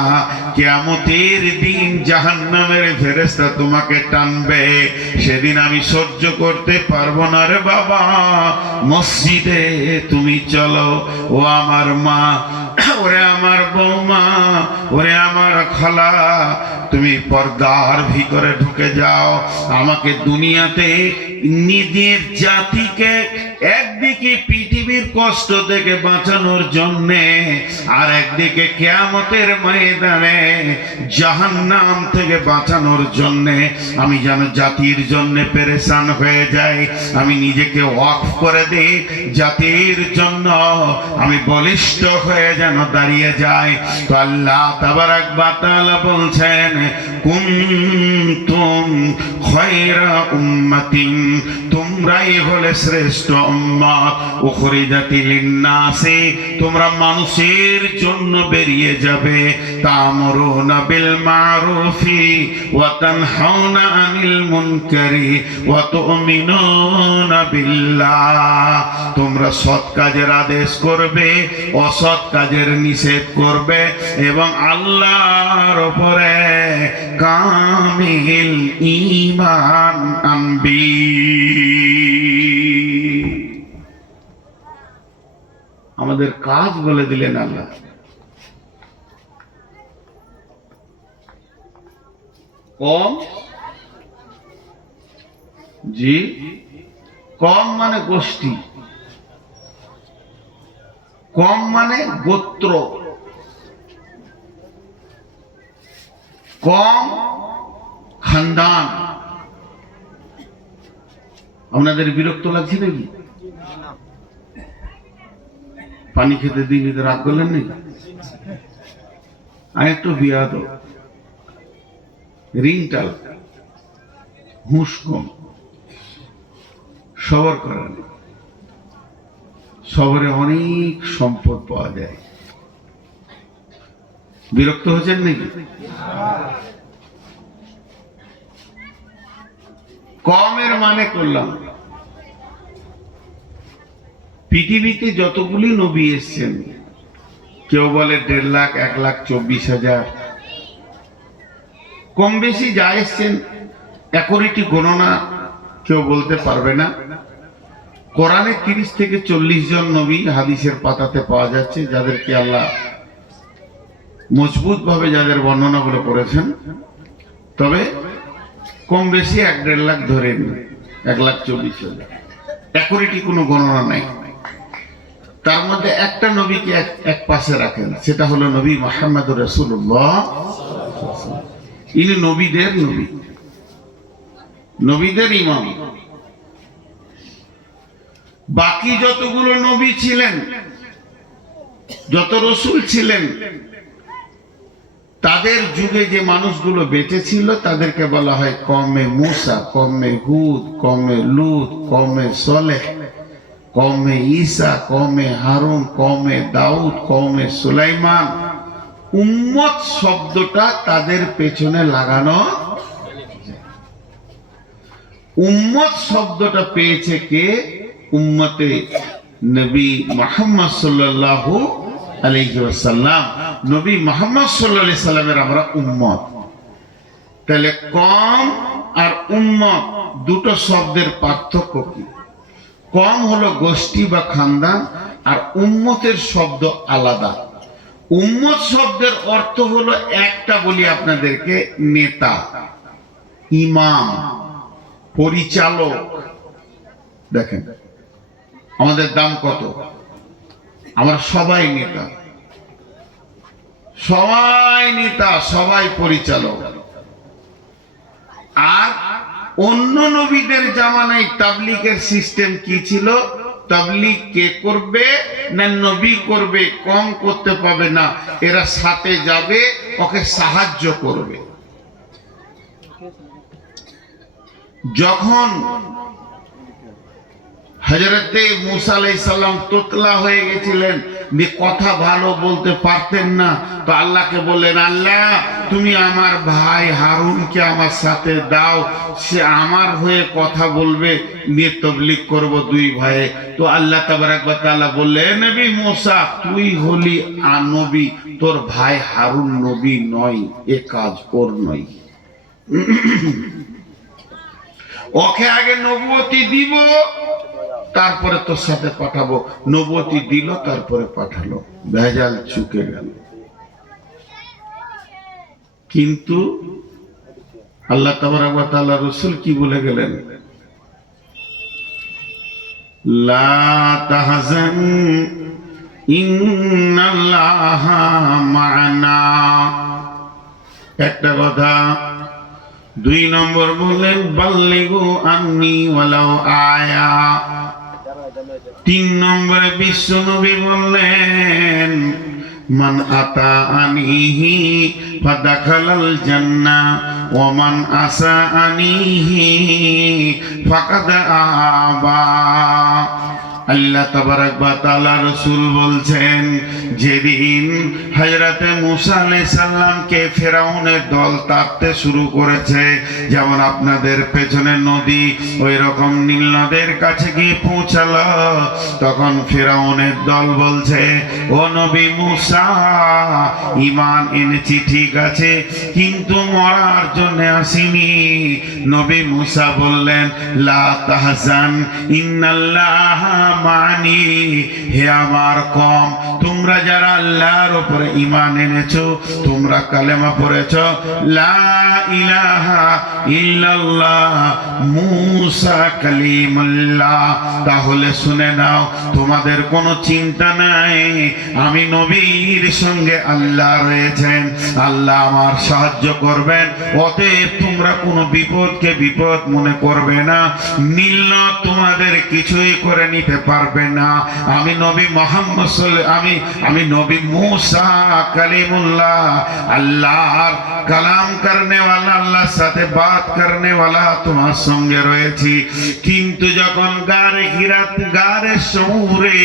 কিয়ামতের দিন জাহান্নামের ফেরেশতা তোমাকে টানবে, সেদিন আমি সহ্য করতে পারবো না রে বাবা। মসজিদে তুমি চলো। ও আমার মা, ওরে আমার বৌমা, ওরে আমার খালা, তুমি পর্দার ভিতরে ঢুকে যাও। আমাকে দুনিয়াতে নিজের জাতিকে একদিকে পৃথিবীর কষ্ট থেকে বাঁচানোর জন্যে, আর একদিকে কিয়ামতের ময়দানে জাহান্নাম থেকে বাঁচানোর জন্যে আমি যেন জাতির জন্য পেরেশান হয়ে যাই। আমি নিজেকে ওয়াকফ করে দিই জাতির জন্য, আমি বলিষ্ঠ হয়ে যেন দাঁড়িয়ে যাই। তো আল্লাহ তাবারাক ওয়া তাআলা বলছেন, কুনতুম খায়রা উম্মাতিন, তোমরাই হলে শ্রেষ্ঠ উম্মত, উখরিজাতিল লিন্নাসি, তোমরা মানুষের জন্য বেরিয়ে যাবে। তা'মুরুনা বিল মা'রুফি ওয়া তানহাউনা আনিল মুনকারি ওয়া তু'মিনুনা বিল্লাহ, তোমরা সৎ কাজের আদেশ করবে, অসৎ কাজের নিষেধ করবে, এবং আল্লাহর উপরে কামিল ঈমান আনবি। আমাদের কাজ বলে দিলেন আল্লাহ। কম, জি, কম মানে গোষ্ঠী, কম মানে গোত্র, কম খানদান। আপনাদের বিরক্ত লাগছে নাকি? পানি খেতে দিন, এদের রাগ করলেন নাকি? আর একটু বিয়া তো রিংটাল, হুঁশ কম, সবর করেন। সবরে অনেক সম্পদ পাওয়া যায়। বিরক্ত হচ্ছেন নাকি? কমের মানে করলাম, পৃথিবীতে যতগুলি নবী এসছেন, কেউ বলে 1.5 লাখ, 1,24,000, কম বেশি যা এসছেন একরিটি গণনা কেউ বলতে পারবে না। কোরআনে 30 থেকে 40 জন নবী হাদিসের পাতাতে পাওয়া যাচ্ছে, যাদেরকে আল্লাহ মজবুত ভাবে যাদের বর্ণনাগুলো করেছেন। তবে কম বেশি 1.5 লাখ ধরে, 1,24,000, একরিটি কোনো গণনা নাই। তার মধ্যে একটা নবীকে এক পাশে রাখেন, সেটা হলো নবী মুহাম্মদুর রাসূলুল্লাহ। ইনি নবীদের নবী, নবীদের ইমাম। বাকি যতগুলো নবী ছিলেন, যত রসুল ছিলেন, তাদের যুগে যে মানুষগুলো বেঁচে ছিল তাদেরকে বলা হয় কওমে মূসা, কওমে হুদ, কওমে লূত, কওমে সালেহ, কওমে ঈসা, কওমে হারুন, কওমে দাউদ, কওমে সুলাইমান। উম্মত শব্দটা তাদের পেছনে লাগানো। উম্মত শব্দটা পেয়েছে কে? উম্মতে নবী মুহাম্মদ সাল্লাল্লাহু আলাইহি ওয়াসাল্লাম। নবী মুহাম্মদ সাল্লাল্লাহু আলাইহি সাল্লামের আমরা উম্মত। তাহলে কম আর উম্মত দুটো শব্দের পার্থক্য কি? কম হলো গোষ্ঠী বা খানদান, আর উম্মতের শব্দ আলাদা। উম্মত শব্দের অর্থ হলো, একটা বলি আপনাদেরকে, নেতা, ইমাম, পরিচালক। দেখেন আমাদের দাম কত, আমরা সবাই নেতা, সবাই নেতা, সবাই পরিচালক। আর অন্য নবীদের জামানায় তাবলীগের সিস্টেম কি ছিল? তাবলীগ কে করবে না নবী করবে, কম করতে পাবে না, এরা সাথে যাবে, ওকে সাহায্য করবে। যখন হযরতে মূসা আলাইহিস সালাম তোতলা হয়ে গেছিলেন, যে কথা ভালো বলতে পারতেন না, তো আল্লাহকে বললেন, আল্লাহ তুমি আমার ভাই হারুনকে আমার সাথে দাও, সে আমার হয়ে কথা বলবে, নিয়ে তবলিগ করব দুই ভাইয়ে। তো আল্লাহ তাবারাক ওয়া তাআলা বললেন, নবী মুসা তুই হলি নবী, তোর ভাই হারুন নবী নয়, এ কাজ ওর নয়। ওকে আগে নবুয়তি দিব, তারপরে তোর সাথে পাঠাবো। নবুয়তি দিল, তারপরে পাঠালো, ভেজাল চুকে গেল। কিন্তু আল্লাহ তাবারাক ওয়া তাআলা রাসূল কি বলে গেলেন, লা তাহজান ইন্নাল্লাহা মা'ানা। একটা কথা। দুই নম্বর বললেন বাল্লিগু আন্নি ওয়ালাউ আয়া। তিন নম্বরে বিশ্ব নবী বললেন মান আতা আনিহি ফাদাখালাল জান্নাহ ওয়া মান আসা আনিহি ফাকাদ আবা। আল্লাহ তাবারাক ওয়া তাআলা রাসূল বলছেন, যেদিন হযরতে মুসা আলাইহিস সালামকে ফেরাউনের দল তাড়তে শুরু করেছে, যেমন আপনাদের পেছনে নদী ওই রকম নীল নদের কাছে গিয়ে পৌঁছালো, তখন ফেরাউনের দল বলছে, ও নবী মুসা ঈমান এনেছি ঠিক আছে, কিন্তু মরার জন্য আসিনি। নবী মুসা বললেন, লা তাহজান ইন্নাল্লাহা মানি। হে আমার কম, তোমরা যারা আল্লাহর উপরে ঈমান এনেছো, তোমরা কালেমা পড়েছো লা ইলাহা ইল্লাল্লাহ মুসা কালিমুল্লাহ, তাহলে শুনে নাও, তোমাদের কোনো চিন্তা নাই, আমি নবীর সঙ্গে আল্লাহ রয়েছেন, আল্লাহ আমার সাহায্য করবেন, অতএব তোমরা কোনো বিপদকে বিপদ মনে করবে না, নীল তোমাদের কিছুই করে নিতে পারবে না। আমি নবী মুহাম্মদ আমি নবী মুসা কালিমুল্লাহ, আল্লাহর কালাম করনে वाला, আল্লাহর সাথে বাত করনে वाला তোমার সঙ্গে রয়েছি। কিন্তু যখন গারে হিরাত গারে সৌরে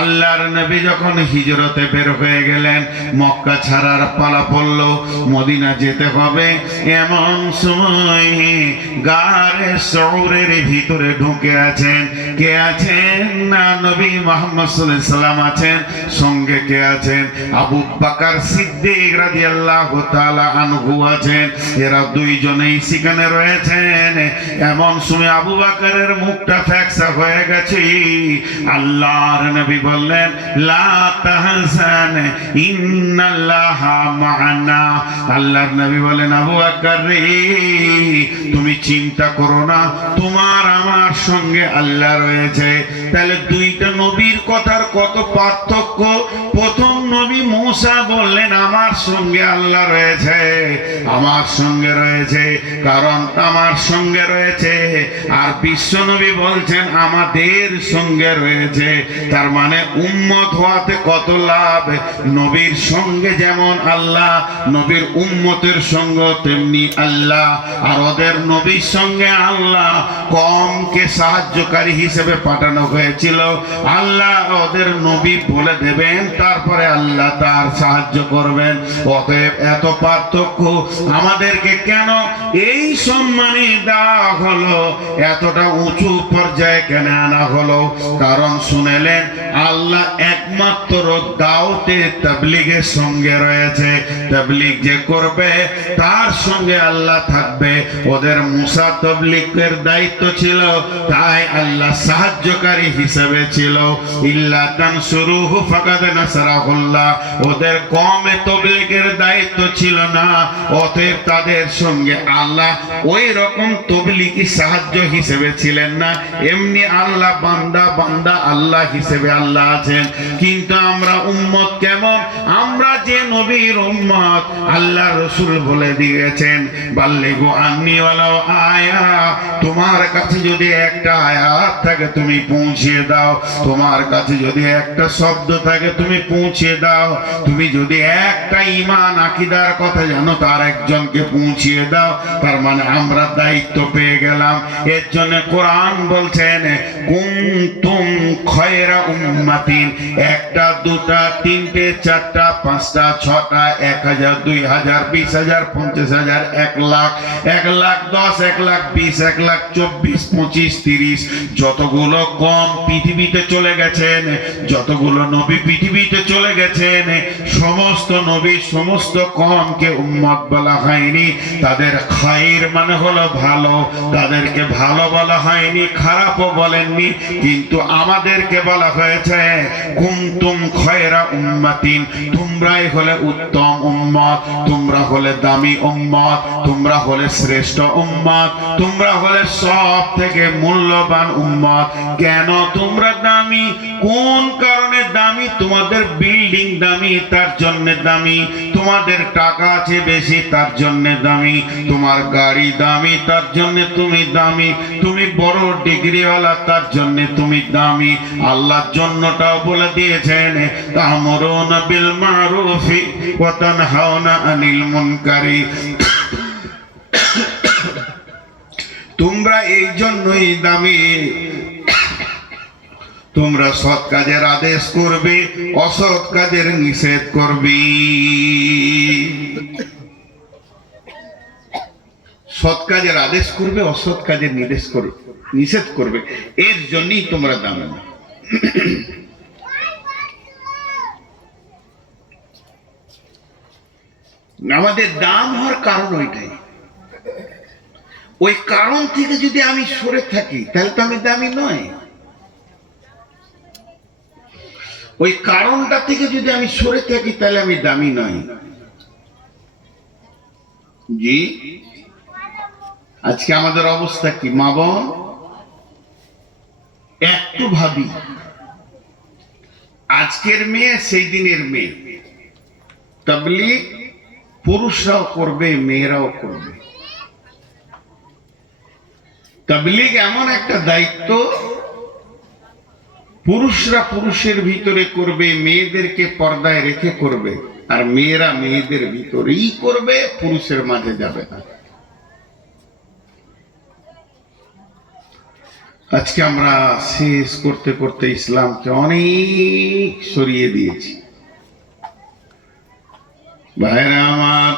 আল্লাহর নবী যখন হিজরতে বের হয়ে গেলেন, মক্কা ছাড়ার পালা পড়ল, মদিনা যেতে হবে, এমন সময় গারে সৌরের ভিতরে ঢুকে আছেন, কে আছেন না নবী মুহাম্মদ সাল্লাল্লাহু আলাইহি সাল্লাম আছেন, সঙ্গে কে আছেন, আবু বকর সিদ্দিক রাদিয়াল্লাহু তাআলা আনহু আছেন, এরা দুইজনেই সেখানে রয়েছেন। এমন সময় আবু বকরের মুখটা ফ্যাকসা হয়ে গেছে, আল্লাহর নবী বললেন লা তাহজান ইন্নাল্লাহা মা'ানা। আল্লাহর নবী বলেন, আবু বকর রে তুমি চিন্তা করো না, তোমার আমার সঙ্গে আল্লাহ রয়েছে। তাহলে দুইটা নবীর কথার কত পার্থক্য। প্রথম নবী মুসা বললেন আমার সঙ্গে আল্লাহ রয়েছে, আমার সঙ্গে রয়েছে, কারণ আমার সঙ্গে রয়েছে। আর বিশ্ব নবী বলছেন আমাদের সঙ্গে রয়েছে, তার মানে উম্মত হওয়াতে কত লাভ। নবীর সঙ্গে যেমন আল্লাহ, নবীর উম্মতের সঙ্গে তেমনি আল্লাহ। আর ওদের নবীর সঙ্গে আল্লাহ কমকে সাহায্যকারী হিসেবে পাঠানো হয়েছিল। আল্লাহ ওদের নবী বলে দেবেন, তারপরে আল্লাহ তার সাহায্য করবেন। অতএব এত পার্থক্য। আমাদেরকে কেন এই সম্মানই দেওয়া হলো, এতটা উঁচু পর্যায়ে কেন আনা হলো? কারণ শুনেলেন আল্লাহ একমাত্র দাওয়াতে তাবলীগের সঙ্গে রয়েছে। তাবলীগ যে করবে তার সঙ্গে আল্লাহ থাকবে। ওদের মুসা তাবলীগের দায়িত্ব ছিল, তাই আল্লাহ সাহায্যকারী হিসেবে ছিল। ইল্লা তানসুরুহু ফাকাদ নাসারাহুল্লাহ। ওদের কমে তাবলীগের দায়িত্ব ছিল না, অতএব তাদের সঙ্গে আল্লাহ ওই রকম তাবলীগী সাহায্য হিসেবে ছিলেন না। এমনি আল্লাহ বান্দা বান্দা আল্লাহ হিসেবে আল্লাহ আছেন। কিন্তু আমরা উম্মত কেমন? আমরা যে নবীর উম্মত, আল্লাহ রাসূল বলে দিয়েছেন বাল্লিগু আন্নি ওয়ালাউ আয়া। তোমার কাছে যদি একটা আয়াত থাকে তুমি পৌঁছিয়ে দাও, তোমার কাছে যদি একটা শব্দ থাকে তুমি পৌঁছিয়ে দাও, তুমি যদি একটা ঈমান আকীদার কথা জানো তার একজনকে পৌঁছিয়ে দাও। তার তার মানে আমরা দায়িত্ব পেয়ে গেলাম। এর জন্য কোরআন বলছেন কুনতুম খায়রা উম্মাতিন, একটা দুটা তিনটে চারটা পাঁচটা ছটা 1000 2000 20000 50000 1 লাখ 1 লাখ 10 1 লাখ 20 1 লাখ 24 25 30 যতগুলো কম পৃথিবীতে চলে গেছেন, যতগুলো নবী পৃথিবীতে চলে গেছেন, সমস্ত নবী সমস্ত কমকে উম্মত বলা হয়নি। তাদের খায়র মানে হলো ভালো, তাদেরকে ভালো বলা হয়নি, খারাপও বলেননি, কিন্তু আমাদেরকে বলা হয়েছে কুনতুম খায়রা উম্মাতিন, তোমরাই হলে উত্তম উম্মত, তোমরা হলে দামি উম্মত, তোমরা হলে শ্রেষ্ঠ উম্মত, তোমরা হলে সব থেকে মূল্যবান উম্মত। কেন তোমরা দামি? কোন কারণে দামি? তোমাদের বিল্ডিং দামি তার জন্য দামি, তোমাদের টাকা আছে বেশি তার জন্য দামি, তোমার গাড়ি দামি তার জন্য তুমি দামি, তুমি বড় ডিগ্রিওয়ালা তার জন্য তুমি দামি। আল্লাহর জন্যটাও বলে দিয়েছেন তা'মুরুনা বিল মা'রুফি ওয়া তানহাউনা আনিল মুনকারি, তোমরা এই জন্যই দামি, তোমরা সৎ কাজের আদেশ করবে, অসৎ কাজের নিষেধ করবে। সৎ কাজের আদেশ করবে, অসৎ কাজের নিষেধ করবে, এর জন্যই তোমরা দামি। আমাদের দাম হওয়ার কারণ ওইটাই। ওই কারণ থেকে যদি আমি সরে থাকি তাহলে তো আমি দামি নয়। ওই কারণটা থেকে যদি আমি সরে থাকি তাহলে আমি দামি নয়। জি, আজকে আমাদের অবস্থা কি মা বোন? একটু ভাবি, আজকের মেয়ে সেই দিনের মেয়ে। তাবলীগ পুরুষরাও করবে, মেয়েরাও করবে। তাবলীগ এমন একটা দায়িত্ব, পুরুষরা পুরুষের ভিতরে করবে, মেয়েদেরকে পর্দায় রেখে করবে, আর মেয়েরা মেয়েদের ভিতরেই করবে, পুরুষের মাঝে যাবে না। আজকে আমরা শেষ করতে করতে ইসলামকে অনেক সরিয়ে দিয়েছি। ভাইরা আমার,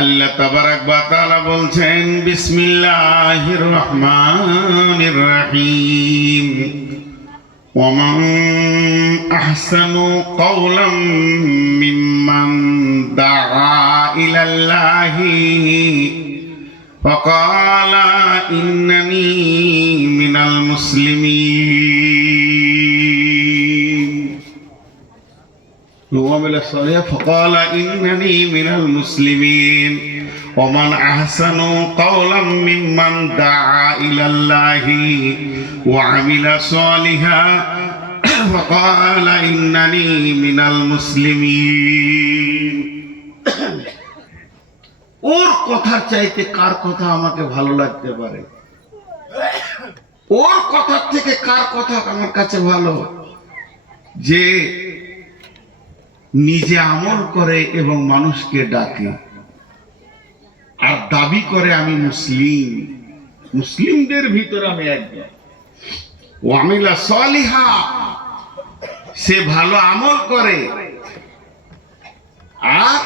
আল্লাহ তাবারাক ওয়া তাআলা বলছেন বিসমিল্লাহির রহমানির রহিম ওয়া মান আহসানু কাওলাম মিম্মান দাআ ইলাল্লাহি ওয়া ক্বালা ইন্নানি মিনাল মুসলিমিন وعمل صالحا فقال إنني من المسلمين ومن أحسن قولا ممن دعا إلى الله وعمل صالحا فقال إنني من المسلمين। ওর কথার চাইতে কার কথা আমাকে ভালো লাগতে পারে? ওর কথার থেকে কার কথা আমার কাছে ভালো? যে নিজে আমল করে এবং মানুষকে ডাকে আর দাবি করে আমি মুসলিম, মুসলিমদের ভিতরে আমি একজন। ওয়ামিলা সালিহা, সে ভালো আমল করে আর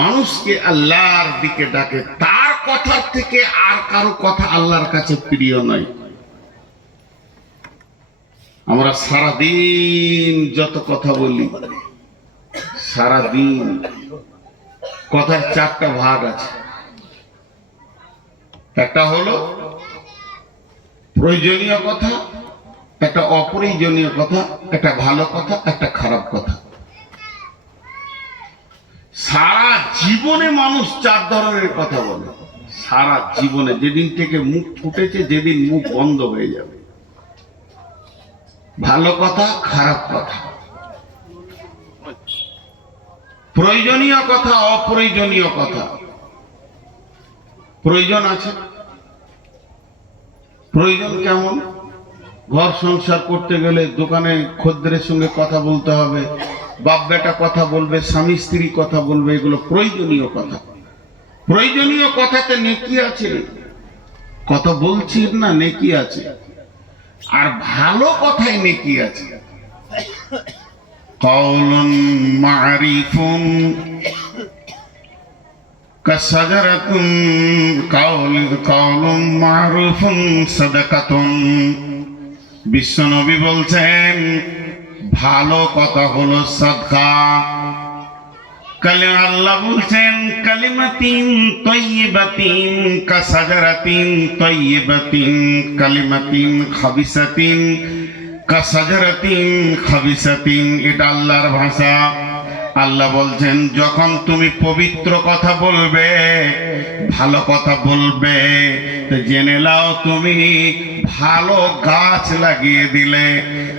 মানুষকে আল্লাহর দিকে ডাকে। তার কথার থেকে আর কারো কথা আল্লাহর কাছে প্রিয় নয়। আমরা সারাদিন যত কথা বলি, সারাদিন কথার চারটা ভাগ আছে। একটা হলো প্রয়োজনীয় কথা, একটা অপ্রয়োজনীয় কথা, একটা ভালো কথা, একটা খারাপ কথা। সারা জীবনে মানুষ চার ধরনের কথা বলে। সারা জীবনে, যেদিন থেকে মুখ ফুটেছে, যেদিন মুখ বন্ধ হয়ে যাবে। ভালো কথা, খারাপ কথা, প্রয়োজনীয় কথা, অপ্রয়োজনীয় কথা। প্রয়োজন আছে, প্রয়োজন কেমন? ঘর সংসার করতে গেলে দোকানে খদ্দের সঙ্গে কথা বলতে হবে, বাপ বেটা কথা বলবে, স্বামী স্ত্রী কথা বলবে, এগুলো প্রয়োজনীয় কথা। প্রয়োজনীয় কথাতে নেকি আছে, কথা বলছি না নেকি আছে, আর ভালো কথায় নেকি আছে। Kowloon মারিফুন কাসাজারাতুন Kowloon মারুফুন সাদাকাতুন। বিশ্বনবী বলছেন ভালো কথা হলো সাদকা। আল্লাহ বলছেন কালিমাতিন তাইয়্যিবাতিন কাসাজারাতিন তাইয়্যিবাতিন কালিমাতিন খাবিসাতিন কাসাজারাতিন খাবিসাতিন। এটা আল্লাহর ভাষা। আল্লাহ বলছেন যখন তুমি পবিত্র কথা বলবে, ভালো কথা বলবে, তো জেনে নাও তুমি ভালো গাছ লাগিয়ে দিলে।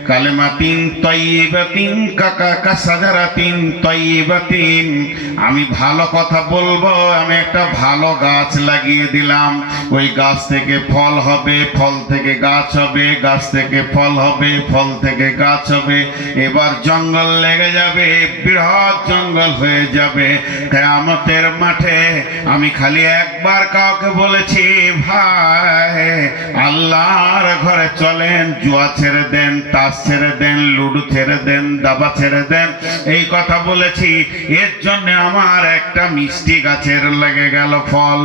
কালেমাতিন তাইয়্যিবাতিন কাসাজারাতিন তাইয়্যিবাতিন। আমি ভালো কথা বলবো, আমি একটা ভালো গাছ লাগিয়ে দিলাম। ওই গাছ থেকে ফল হবে, ফল থেকে গাছ হবে, গাছ থেকে ফল হবে, ফল থেকে গাছ হবে। এবার জঙ্গল লেগে যাবে, বৃহৎ জঙ্গল হয়ে যাবে। কিয়ামতের মাঠে আমি খালি একবার কাউকে বলেছি, ভাই আল্লাহর ঘরে চলেন, জুয়া ছেড়ে দেন, তাস ছেড়ে দেন, লুডু ছেড়ে দেন, দাবা ছেড়ে দেন, এই কথা বলেছি। এর জন্য আমার একটা মিষ্টি গাছের লেগে গেল ফল,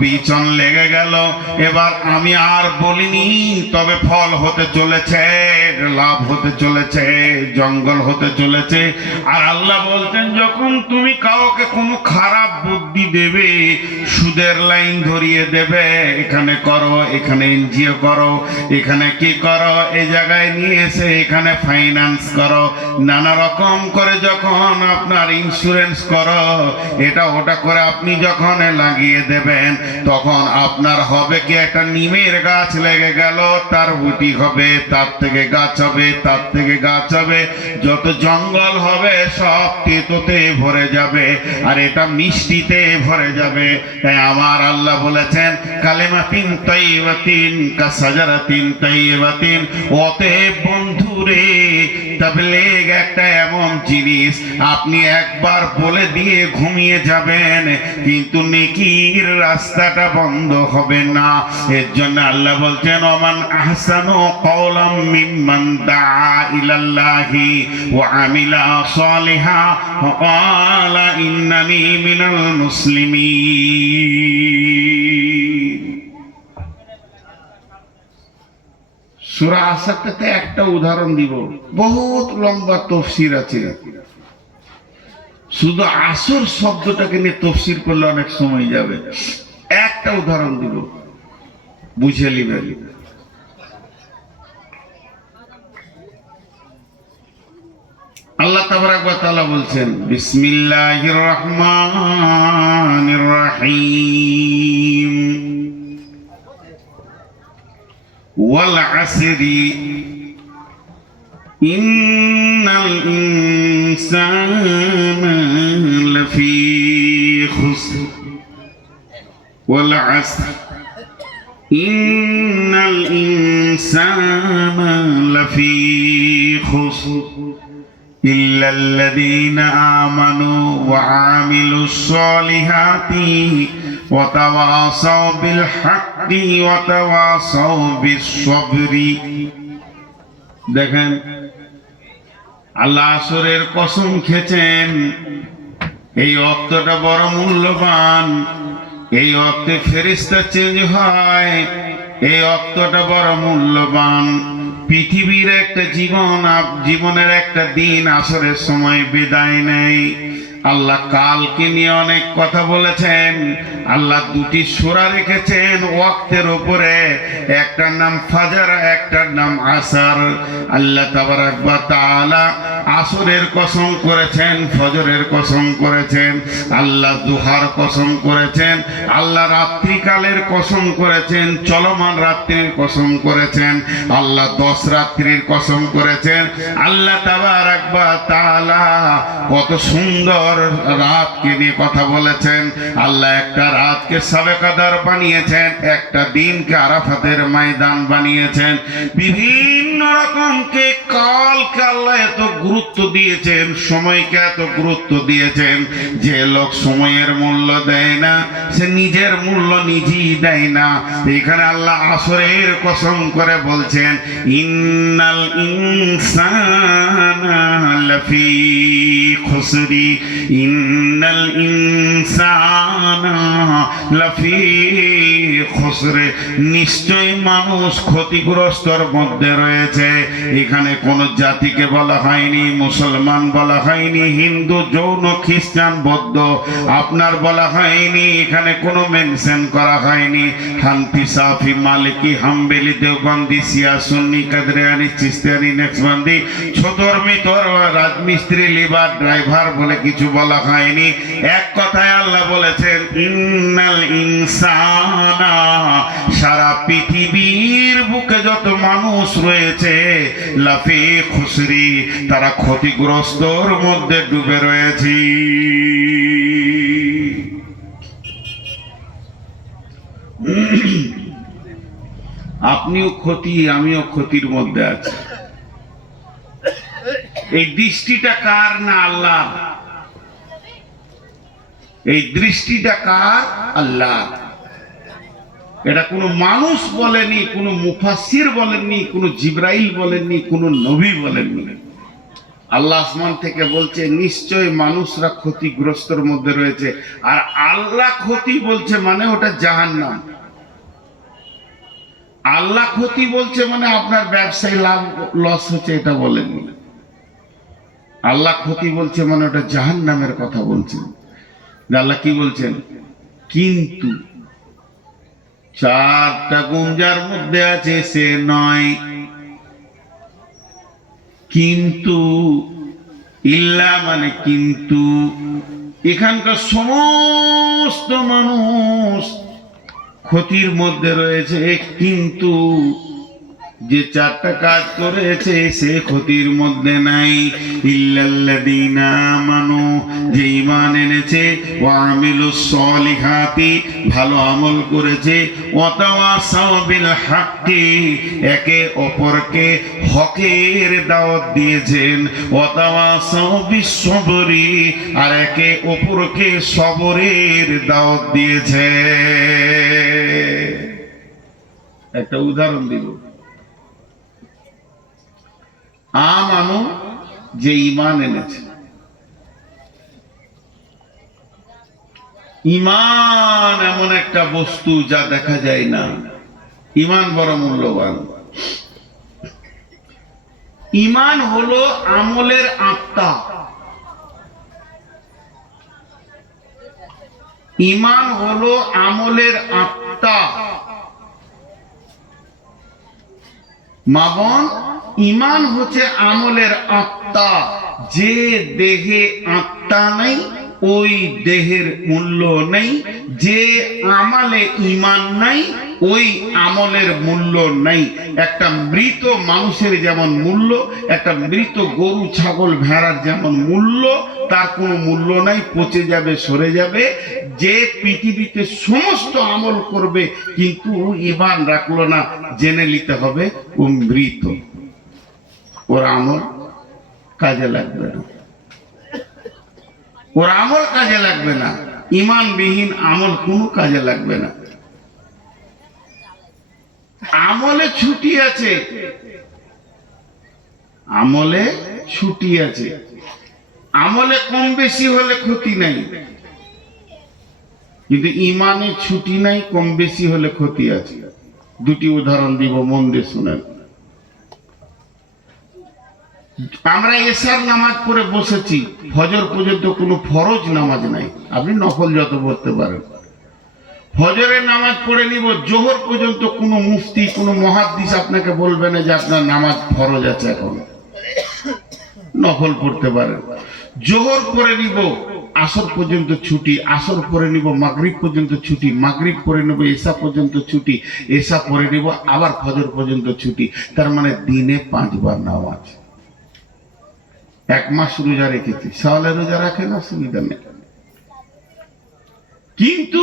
বিচন লেগে গেল। এবার আমি আর বলিনি, তবে ফল হতে চলেছে, লাভ হতে চলেছে, জঙ্গল হতে চলেছে। আর আল্লাহ বলতেন যখন তুমি কাউকে কোনো খারাপ বুদ্ধি দেবে, সুদের লাইন ধরিয়ে দেবে, এখানে করো, এখানে এনজিও করো, এখানে কি করো, এই জায়গায় নিয়ে এসে এখানে ফাইন্যান্স করো, নানা রকম করে যখন আপনার ইন্স্যুরেন্স করো, এটা ওটা করে আপনি যখন লাগিয়ে দেবেন, তখন আপনার হবে কি একটা নিমের গাছ লেগে গেল, তার বুটি হবে, তার থেকে গাছ হবে, তার থেকে গাছ হবে, যত জঙ্গল হবে সব তেতোতে ভরে যাবে, আর এটা মিষ্টিতে ভরে যাবে। তাই আমার আল্লাহ বলেছেন কালিমাতিন তাইয়্যিবাতিন কাসাজারাতিন তাইয়্যিবাতিন। অতএব বন্ধুরে, তাবলীগ একটা এমন জিনিস, আপনি একবার বলে দিয়ে ঘুমিয়ে যাবেন, কিন্তু নেকির রাস্তাটা বন্ধ হবে না। এর জন্য আল্লাহ বলছেন ওমান আহসানু কওলাম মিম্মান দাআ ইলাল্লাহি ওয়া আমিলা সালিহা ওয়া ক্বালা ইন্নানি মিনাল মুসলিমিন। সূরা আসারটাতে একটা উদাহরণ দিব, বহুত লম্বা তফসির আছে, শুধু আসর শব্দটাকে নিয়ে তফসির করলে অনেক সময় যাবে। একটা উদাহরণ দিব, বুঝে নিবেন। আল্লাহ তাবারাক ওয়া তাআলা বলছেন বিসমিল্লাহির রহমানির রহিম ওয়াল আসরি ইন্নাল ইনসানা লাফি খুসর ওয়াল আসর ইন্নাল ইনসানা লাফি খুসর ইল্লাল্লাযীনা আমানু ওয়া আমিলুস সলিহাতি ওয়া তাওয়াসাউ বিল হাক্কি ওয়া তাওয়াসাউ বিস সবরি। দেখেন আল্লাহ আসরের কসম খেয়েছেন। এই অক্তটা বড় মূল্যবান, এই অক্তে ফেরেশতা চেঞ্জ হয়, এই অক্তটা বড় মূল্যবান। পৃথিবীর একটা জীবনের একটা দিন আসরের সময় বিদায় নেই। আল্লাহ কালকে নিয়ে অনেক কথা বলেছেন। আল্লাহ দুটি সূরা রেখেছেন ওয়াক্তের উপরে, একটার নাম ফাজর, একটার নাম আসর। আল্লাহ তাবারাক ওয়া তাআলা আসরের কসম করেছেন, ফজরের কসম করেছেন, আল্লাহ দুহার কসম করেছেন, আল্লাহ রাত্রিকালের কসম করেছেন, চলমান রাত্রির কসম করেছেন, আল্লাহ 10 রাত্রির কসম করেছেন। আল্লাহ তাবারাক ওয়া তাআলা কত সুন্দর রাতকে নিয়ে কথা বলেছেন। আল্লাহ একটা রাতকে শবে কদর বানিয়েছেন, একটা দিনকে আরাফাতের ময়দান বানিয়েছেন। বিভিন্ন রকমকে কালকে আল্লাহ এত গুরুত্ব দিয়েছেন, সময়কে এত গুরুত্ব দিয়েছেন, যে লোক সময়ের মূল্য দেয় না সে নিজের মূল্য নিজেই দেয় না। এখানে আল্লাহ আসরের কসম করে বলছেন, ইন্নাল ইনসানা লাফি খুসরি, ইন্নাল ইনসানা লাফি খুসরে, নিশ্চয় মানুষ ক্ষতিগ্রস্তর মধ্যে রয়েছে। এখানে কোন জাতিকে বলা হয়নি, মুসলমান বলা হয়নি, হিন্দু, জৈন, খ্রিস্টান, বৌদ্ধ আপনার বলা হয়নি, এখানে কোনো মেনশন করা হয়নি। হানফি, সাফি, মালিকি, হাম্বেলি, দেওবন্দি, শিয়া, সুন্নি, কাদরিয়ানি, চিশতিয়ানি, নেকশবন্দি, ছোটর মিতর, রাজমিস্ত্রি, লিভার, ড্রাইভার বলে কিছু বলা হয়নি। এক কথায় আল্লাহ বলেছেন, ইন্নাল ইনসানা, সারা পৃথিবীর বুকে যত মানুষ রয়েছে, লাফি খুসরি, তারা ক্ষতিগ্রস্তর মধ্যে ডুবে রয়েছে। আপনিও ক্ষতি, আমিও ক্ষতির মধ্যে আছি। এই দৃষ্টিটা কার? না আল্লাহ। এই দৃষ্টিটা কার? আল্লাহ। এটা কোনো মানুষ বলেনি, কোনো মুফাসসির বলেননি, কোনো জিবরাইল বলেননি, কোনো নবী বলেননি। আল্লাহ আসমান থেকে বলছে নিশ্চয় মানুষরা ক্ষতিগ্রস্তর মধ্যে রয়েছে। আর আল্লাহ ক্ষতি বলছে মানে ওটা জাহান্নাম। আল্লাহ ক্ষতি বলছে মানে আপনার ব্যবসায় লাভ লস হচ্ছে এটা বলেননি। আল্লাহ ক্ষতি বলছে মানে ওটা জাহান্নামের কথা বলছেন। আল্লাহ কি বলছেন? কিন্তু চারটা গুণ যার মধ্যে আছে সে নয়, কিন্তু, ইল্লা মানে কিন্তু। এখানকার সমস্ত মানুষ ক্ষতির মধ্যে রয়েছে, কিন্তু যে চারটা কাজ করেছে সে ক্ষতির মধ্যে নাই। ইল্লাল্লাযীনা আমানু, যে ঈমান এনেছে, ওয়া আমিলুস সলিহাতি, ভালো আমল করেছে, ওয়া তাওয়াসাউ বিল হাক্কি, একে অপরকে হকের দাওয়াত দিয়েছেন, ওয়া তাওয়াসাউ বিস সবরি, আর একে অপরকে সবরের দাওয়াত দিয়েছে। একটা উদাহরণ দিব। আমানু, যে ঈমান এনেছে। ঈমান এমন একটা বস্তু যা দেখা যায় না। ঈমান বড় মূল্যবান। ঈমান হলো আমলের আত্মা। ঈমান হলো আমলের আত্মা। মাবন, ঈমান হচ্ছে আমলের আত্মা। যে দেহে আত্মা নেই ওই দেহের মূল্য নেই, যে আমলে ঈমান নাই ওই আমলের মূল্য নাই। একটা মৃত মানুষের যেমন মূল্য, একটা মৃত গরু, ছাগল, ভেড়ার যেমন মূল্য, তার কোনো মূল্য নাই, পচে যাবে, সরে যাবে। যে পৃথিবীতে সমস্ত আমল করবে কিন্তু ঈমান রাখলো না, জেনে নিতে হবে ও মৃত, ওর আমল কাজে লাগবে না, ওর আমল কাজে লাগবে না। ঈমানবিহীন আমল কোনো কাজে লাগবে না। আমলে ছুটি আছে, আমলে ছুটি আছে। আমলে কম বেশি হলে ক্ষতি নাই, কিন্তু ঈমানে ছুটি নাই, কম বেশি হলে ক্ষতি আছে। দুটি উদাহরণ দিব, মন দিয়ে শুনেন। আমরা এশার নামাজ পড়ে বসেছি, ফজর পর্যন্ত কোনো ফরজ নামাজ নাই। আপনি নফল যত পড়তে পারেন, ফজরের নামাজ পড়ে নিব, জোহর পর্যন্ত কোনো মুফতি, কোনো মুহাদ্দিস আপনাকে বলবে না যে আপনার নামাজ ফরজ আছে, এখন নফল পড়তে পারেন। জোহর পড়ে নিব, আসর পর্যন্ত ছুটি, আসর পড়ে নিব, মাগরিব পর্যন্ত ছুটি, মাগরিব পড়ে নেব, এশা পর্যন্ত ছুটি, এশা পড়ে নিব, আবার ফজর পর্যন্ত ছুটি। তার মানে দিনে 5 বার নামাজ। 1 মাস রোজা রেখেছি, সওয়ালে রোজা রাখেন, অসুবিধা নেই। কিন্তু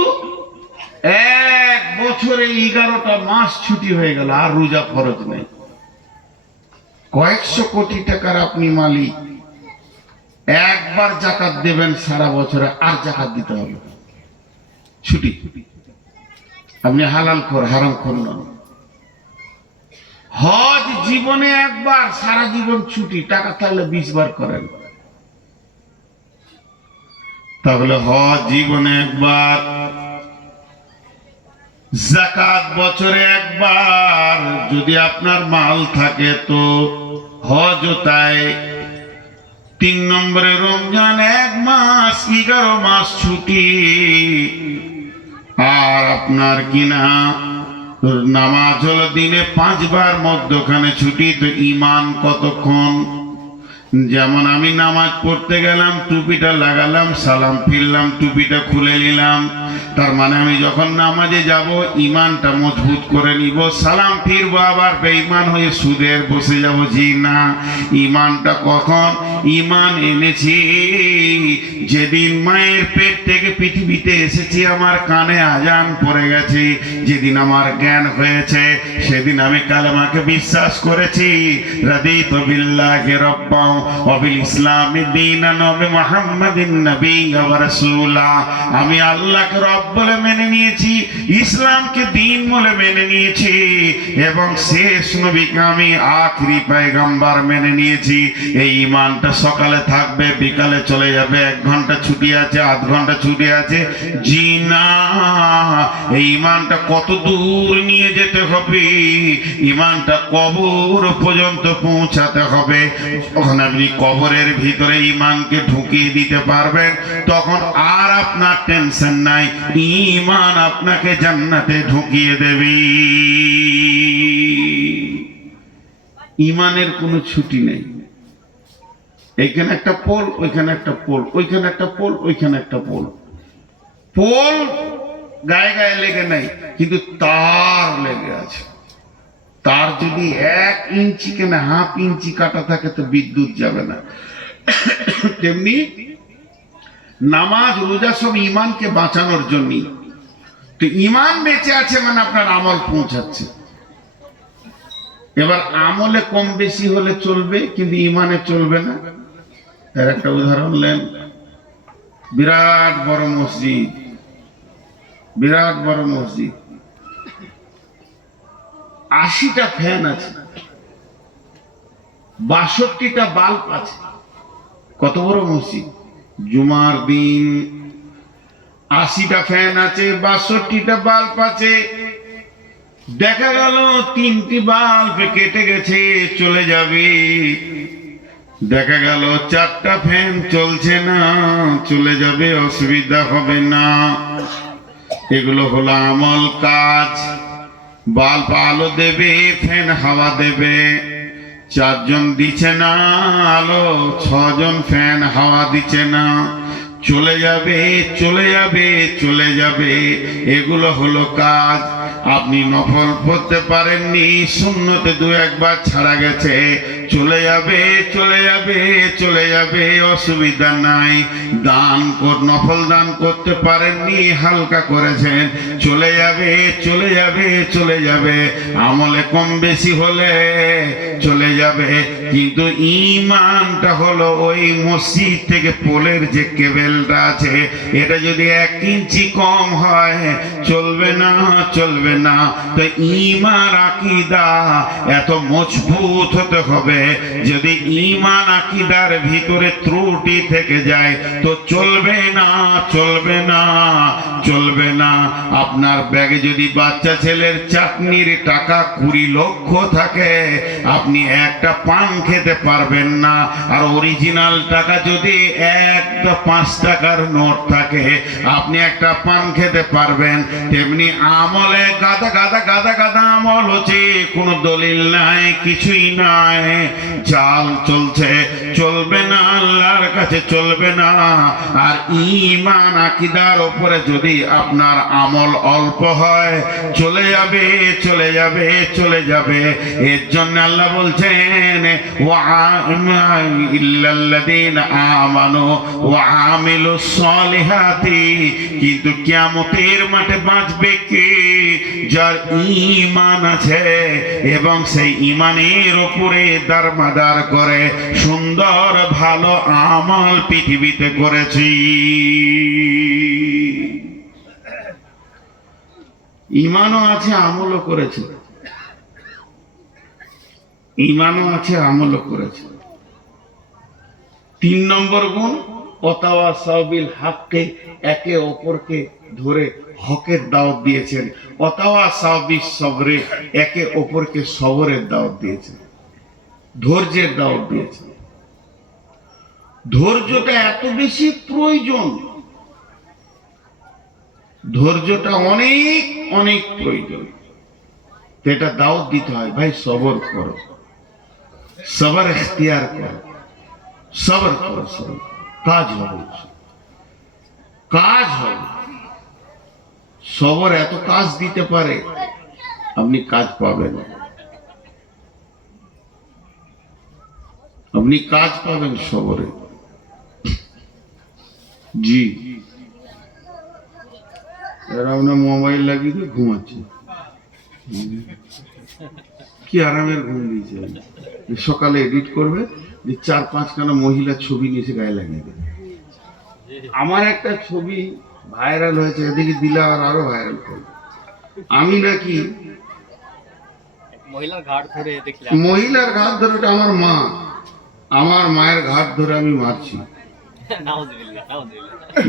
1 বছরে 11টা মাস ছুটি হয়ে গেল, আর রোজা ফরজ নেই। কয়েকশো কোটি টাকার আপনি মালিক, একবার জাকাত দেবেন সারা বছরে, আর জাকাত দিতে হবে ছুটি। আপনি হালাল খোর, হারাম খোর নন। হজ জীবনে একবার, সারা জীবন ছুটি, টাকা থাকলে 20 বার করেন। তাহলে হজ জীবনে একবার, যাকাত বছরে একবার, যদি আপনার মাল থাকে তো হজও তাই। 3 নম্বরে রমজান 1 মাস, 11 মাস ছুটি। আর আপনার কিনা নামাজ হলো দিনে 5 বার, মধ্যখানে ছুটি। তো ঈমান কতক্ষণ? যেমন আমি নামাজ পড়তে গেলাম, টুপিটা লাগালাম, সালাম ফিরলাম, টুপিটা খুলে নিলাম, তার মানে আমি যখন নামাজে যাব ঈমানটা মজবুত করে নিব। সালাম ফিরবো, আবার বেঈমান হয়ে সুদের বসে যাব? জি না। ঈমানটা কখন? ঈমান এনেছি যেদিন মায়ের পেট থেকে পৃথিবীতে এসেছি, আমার কানে আজান পড়ে গেছে, যেদিন আমার জ্ঞান হয়েছে, সেদিন আমি কালেমাকে বিশ্বাস করেছি। রাদিতু বিল্লাহি রাব্বান ওয়া বিল ইসলামি দীনান ওয়া বিমুহাম্মাদিন নাবিয়্যান ওয়া রাসূলা। আমি আল্লাহকে রব বলে মেনে নিয়েছি, ইসলামকে দ্বীন বলে মেনে নিয়েছি, এবং শেষ নবীকে আমি আখেরি পয়গম্বর মেনে নিয়েছি। এই ঈমানটা সকালে থাকবে, বিকালে চলে যাবে। 1 ঘন্টা ছুটি আছে, 1/2 ঘন্টা ছুটি আছে, জি না। এই ঈমানটা কত দূর নিয়ে যেতে হবে? ঈমানটা কবর পর্যন্ত পৌঁছাতে হবে। ওখানে আপনি কবরের ভিতরে ঈমানকে ঢুকিয়ে দিতে পারবেন, তখন আর আপনার টেনশন নাই, ঈমান আপনাকে জান্নাতে ঢুকিয়ে দেবে। ঈমানের কোনো ছুটি নেই। এইখানে একটা পোল, ওইখানে একটা পোল, ওইখানে একটা পোল, ওইখানে একটা পোল। পোল গায়ে গায়ে লেগে নাই, কিন্তু তার লেগে আছে। তার যদি 1 ইঞ্চি কেন 1/2 ইঞ্চি কাটা থাকে তো বিদ্যুৎ যাবে না। তেমনি নামাজ রোজা সব ঈমানকে বাঁচানোর জন্য। তো ঈমান বেঁচে আছে মানে আপনার আমল পৌঁছাচ্ছে। এবার আমলে কম বেশি হলে চলবে, কিন্তু ঈমানে চলবে না। এর একটা উদাহরণ নেন। বিরাট বড় মসজিদ, বিরাট বড় মসজিদ, 80টা ফ্যান আছে, 62টা বাল্ব আছে। কত বড় মসজিদ! জুমার দিন 80টা ফ্যান আছে, 62টা বাল্ব আছে। দেখা গেল 3টি বাল্ব কেটে গেছে, চলে যাবে। দেখা গেল 4টা ফ্যান চলছে না, চলে যাবে, অসুবিধা হবে না। এগুলো হলো আমল কাজ। বাল্ব আলো দেবে, ফ্যান হাওয়া দেবে। 4 জন দিচ্ছে না আলো, 6 জন ফ্যান হাওয়া দিচ্ছে না, চলে যাবে, চলে যাবে, চলে যাবে। এগুলো হলো কাজ। আপনি নফল পড়তে পারেননি, সুন্নতে 2-1 বার ছাড়া গেছে, চলে যাবে, চলে যাবে, চলে যাবে, অসুবিধা নাই। দান নফল দান করতে পারেননি, হালকা করেছেন, চলে যাবে, চলে যাবে, চলে যাবে। আমলে কম বেশি হলে চলে যাবে, কিন্তু ঈমানটা হলো ওই মসজিদ থেকে পোলের যে কেবেলটা আছে, এটা যদি 1 ইঞ্চি কম হয় চলবে না, চলবে না। তো ঈমান আকীদা এত মজবুত হতে হবে, যদি ঈমান আকীদার ভিতরে ত্রুটি থেকে যায় তো চলবে না, চলবে না, চলবে না। আপনার ব্যাগে যদি বাচ্চা ছেলের চাটনির টাকা 20 লক্ষ থাকে, আপনি একটা পান খেতে পারবেন না। আর অরিজিনাল টাকা যদি 5 টাকার নোট থাকে, আপনি একটা পান খেতে পারবেন। তেমনি আমলে গাদা গাদা গাদা গাদা আমল হচ্ছে, কোনো দলিল নাই, কিছুই নাই, জাল চলছে, চলবে না, আল্লাহর কাছে চলবে না। আর ঈমান আকীদার উপরে যদি আপনার আমল অল্প হয়, চলে যাবে, চলে যাবে, চলে যাবে। এর জন্য আল্লাহ বলছেন ইল্লাল্লাযীনা আমানু ওয়া আমিলুস সলিহাতি। কিন্তু কিয়ামতের মাঠে বাঁচবে কে? যার ঈমান আছে এবং সেই ঈমানের উপরে হাজার মাদার করে সুন্দর ভালো আমল পৃথিবীতে করেছি। ইমানও আছে, আমলও করেছে, ইমানও আছে, আমলও করেছে। 3 নম্বর গুণ, ওয়াতাওয়াসাউ বিল হাক্কি, একে অপরকে ধরে হকের দাওয়াত দিয়েছেন। ওয়াতাওয়াসাউ বিস সবরে, একে অপরকে সবরের দাওয়াত দিয়েছেন, ধৈর্যের দাওয়াত দিয়েছেন। ধৈর্যটা এত বেশি প্রয়োজন, ধৈর্যটা অনেক অনেক প্রয়োজন। এটা দাওয়াত দিতে হয়, ভাই সবর করো, সবর ইখতিয়ার করো, সবর করো, সবর, কাজ হবে, কাজ হবে। সবর এত কাজ দিতে পারে, আপনি কাজ পাবেন, আপনি কাজ পাবেন সবরে। জি, এরা আপনার মোবাইল লাগিয়ে দিয়ে ঘুমাচ্ছে, কি আরামের ঘুম দিয়েছে। সকালে এডিট করবে, যে 4-5খানা মহিলা ছবি নিয়েছে গায়ে লাগিয়ে দেবে। আমার একটা ছবি ভাইরাল হয়েছে, এদিকে দিলে আরো ভাইরাল করবে। আমি নাকি মহিলার ঘাট ধরে দেখলাম, মহিলার ঘাট ধরে, ওটা আমার মা, আমার মায়ের ঘাট ধরে আমি মারছি,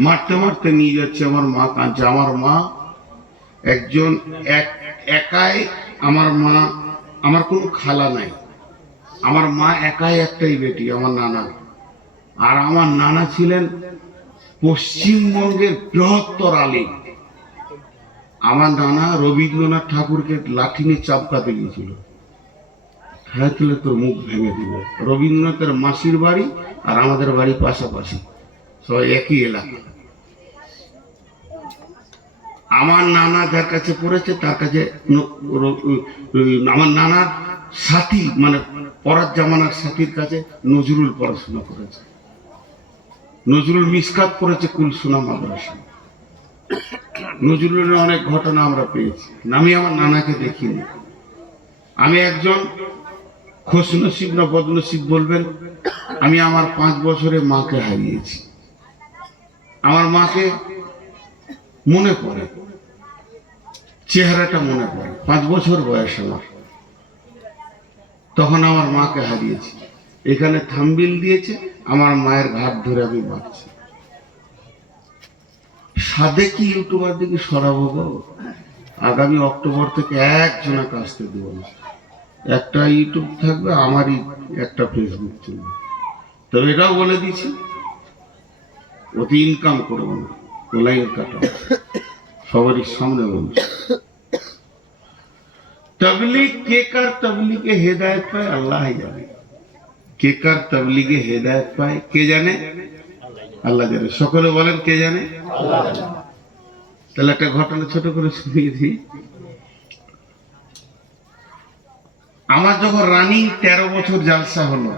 মারতে মারতে নিয়ে যাচ্ছে, আমার মা কাঁদছে। আমার মা একজন একাই, আমার মা, আমার কোনো খালা নাই, আমার মা একাই একটাই বেটি, আমার নানা। আর আমার নানা ছিলেন পশ্চিমবঙ্গের বৃহত্তর আলিম। আমার নানা রবীন্দ্রনাথ ঠাকুরকে লাঠি নিয়ে চাপকাতে গিয়েছিল, হ্যাঁ তুলে তোর মুখ ভেঙে দিবে। রবীন্দ্রনাথের মাসির বাড়ি আর আমাদের বাড়ি পাশাপাশি, সবাই একই এলাকা। আমার নানা যার কাছে পড়েছে তার কাছে, আমার নানার সাথী, মানে পরার জামানার সাথীর কাছে নজরুল পড়াশোনা করেছে। নজরুল মিসকাত পড়েছে কুলসুনা মাদ্রাসা। নজরুলের অনেক ঘটনা আমরা পেয়েছি, আমি আমার নানাকে দেখিনি। আমি একজন খোশনসিব না বদনসিব বলবেন, আমি আমার 5 বছরে মাকে হারিয়েছি। আমার মাকে মনে পড়ে, চেহারাটা মনে পড়ে। 5 বছর বয়স আমার, তখন আমার মাকে হারিয়েছি। এখানে থাম্বিল দিয়েছে, আমার মায়ের ঘাট ধরে আমি মারছি। সাদে কি ইউটিউবার দিকে সরাবো গো? আগামী অক্টোবর থেকে একজনা কাজতে দেব না। একটা ইউটিউব থাকবে, আমারই একটা ফেসবুক চলবে। তবে এটাও বলে দিচ্ছি, অতি ইনকাম করবো না, লাইন কাটা, সবারই সামনে বলছি। तबलीग के कर तबलीगे हिदायत पाए अल्लाह ही जाने, के कर तबलीगे हिदायत पाए के जाने, আল্লাহ জানে। সকলে বলেন কে জানে? আল্লাহ জানে। তাহলে একটা ঘটনা ছোট করে শুনিয়ে দিই। আমার যখন রানিং 13 বছর জালসা হলো,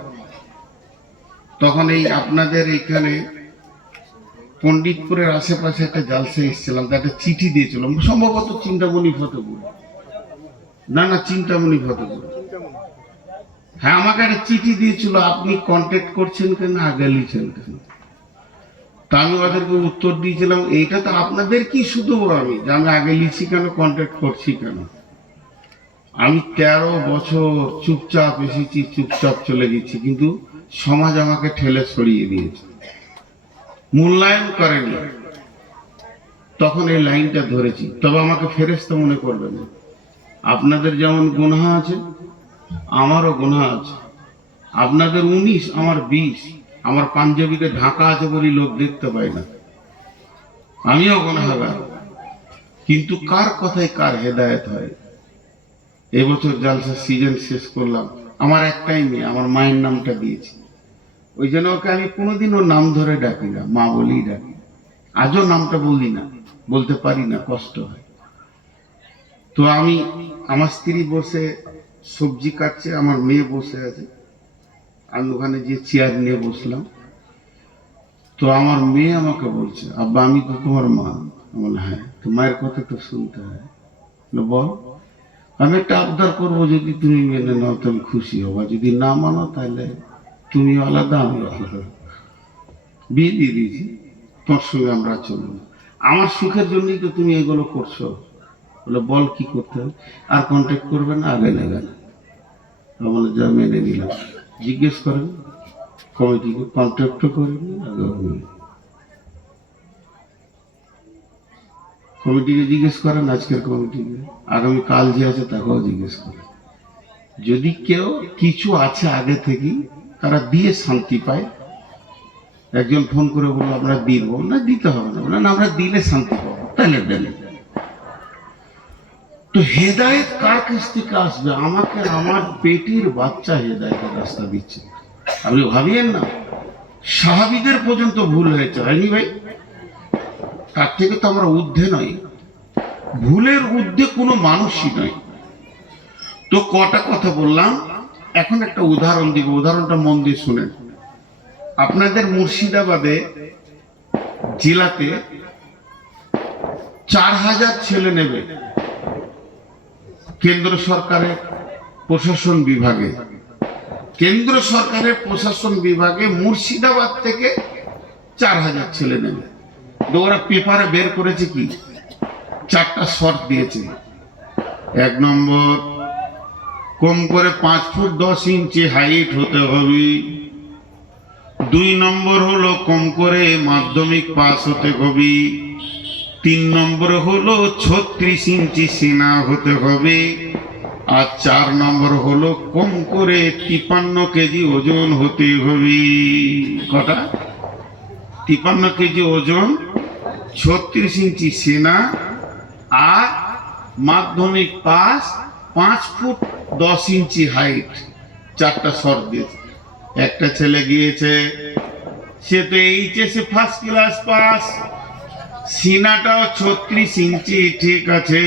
তখন এই আপনাদের এখানে পণ্ডিতপুরের আশেপাশে একটা জালসা এসেছিলাম, তার একটা চিঠি দিয়েছিল, সম্ভবত চিন্তামণি ফতেপুর, না না চিন্তামণি ফতেপুর, হ্যাঁ আমাকে একটা চিঠি দিয়েছিল, আপনি কন্ট্যাক্ট করছেন কেন, আগে লিখছেন কেন। তা আমি ওদেরকে উত্তর দিয়েছিলাম, এইটা তো আপনাদের কি শুধু আমি, যে আমি আগে লিখছি কেন, কন্ট্যাক্ট করছি কেন। আমি 13 বছর চুপচাপ এসেছি, চুপচাপ চলে গেছি, কিন্তু সমাজ আমাকে ঠেলে সরিয়ে দিয়েছে, মূল্যায়ন করেনি। তখন এই লাইনটা ধরেছি। তবে আমাকে ফেরেশতা মনে করবেন না, আপনাদের যেমন গুনাহ আছে আমারও গুনাহ আছে। আপনাদের 19, আমার 20। আমার পাঞ্জাবিতে ঢাকা আছে বলে লোক দেখতে পায় না, আমিও গুনাহগার। কিন্তু কার কথায় কার হেদায়েত হয়। এবছর জালসা সিজন শেষ করলাম, আমার একটাই মেয়ে, আমার মায়ের নামটা দিয়েছি, ওই জন্য ওকে আমি কোনোদিন ওর নাম ধরে ডাকি না, মা বলেই ডাকি। আজও নামটা বলি না, বলতে পারি না, কষ্ট হয়। তো আমি, আমার স্ত্রী বসে সবজি কাটছে, আমার মেয়ে বসে আছে, আমি ওখানে যে চেয়ার নিয়ে বসলাম। তো আমার মেয়ে আমাকে বলছে, আব্বা আমি তো তোমার মা। বলে হ্যাঁ, তো মায়ের কথা তো শুনতে হয়। বল। আমি একটা আবদার করবো, যদি তুমি মেনে নাও তাহলে খুশি হবা, যদি না মানো তাহলে তুমি আলাদা আমি আলাদা। বিয়ে দিয়ে দিয়েছি, তোর সঙ্গে আমরা চলবো। আমার সুখের জন্যই তো তুমি এগুলো করছো। বলে বল কি করতে হবে, আর কন্ট্যাক্ট করবে না, আগে নেবে না। আমরা যা মেনে নিলাম। জিজ্ঞেস করেন কমিটিকে, কন্ট্যাক্টও করেনি, আগে কমিটিকে জিজ্ঞেস করেন, আজকের কমিটিকে, আগামী কাল যে আছে তাকেও জিজ্ঞেস করেন। যদি কেউ কিছু আছে আগে থেকেই, তারা দিয়ে শান্তি পায়। একজন ফোন করে বললো আমরা দিব না, দিতে হবে না, বলে না আমরা দিলে শান্তি পাবো, তাহলে দেন। তো হেদায়েত কার কাছ থেকে আসবে? আমাকে আমার পেটের বাচ্চা হেদায়েতের রাস্তা দিচ্ছে। আপনি ভাবিয়েন না, সাহাবীদের পর্যন্ত ভুল হয়েছে, হয়নি ভাই? তার থেকে তো আমরা ঊর্ধ্বে নই, ভুলের ঊর্ধ্বে কোনো মানুষই নয়। তো কটা কথা বললাম, এখন একটা উদাহরণ দিব, উদাহরণটা মন দিয়ে শুনেন। আপনাদের মুর্শিদাবাদে জেলাতে 4000 ছেলে নেবে কেন্দ্র সরকারের প্রশাসন বিভাগে। কেন্দ্র সরকারের প্রশাসন বিভাগে মুর্শিদাবাদ থেকে 4000 ছেলে নেবে। তো ওরা পেপারে বের করেছে কি, 4টা শর্ত দিয়েছে। 1 নম্বর, কম করে 5 ফুট 10 ইঞ্চি হাইট হতে হবে। 2 নম্বর হলো কম করে মাধ্যমিক পাস হতে হবে। 3 নম্বর হলো 36 ইঞ্চি সিনা হতে হবে। আর 4 নম্বর হলো কম করে 53 কেজি ওজন হতে হবে। কটা? 53 কেজি ওজন, 36 ইঞ্চি সিনা, আর মাধ্যমিক পাস, 5 ফুট 10 ইঞ্চি হাইট। 4টা শর্ত দিয়েছে। একটা ছেলে গিয়েছে, সে তো এইচএসে ফার্স্ট ক্লাস পাস, সিনাটাও 36 ইঞ্চি, ঠিক আছে,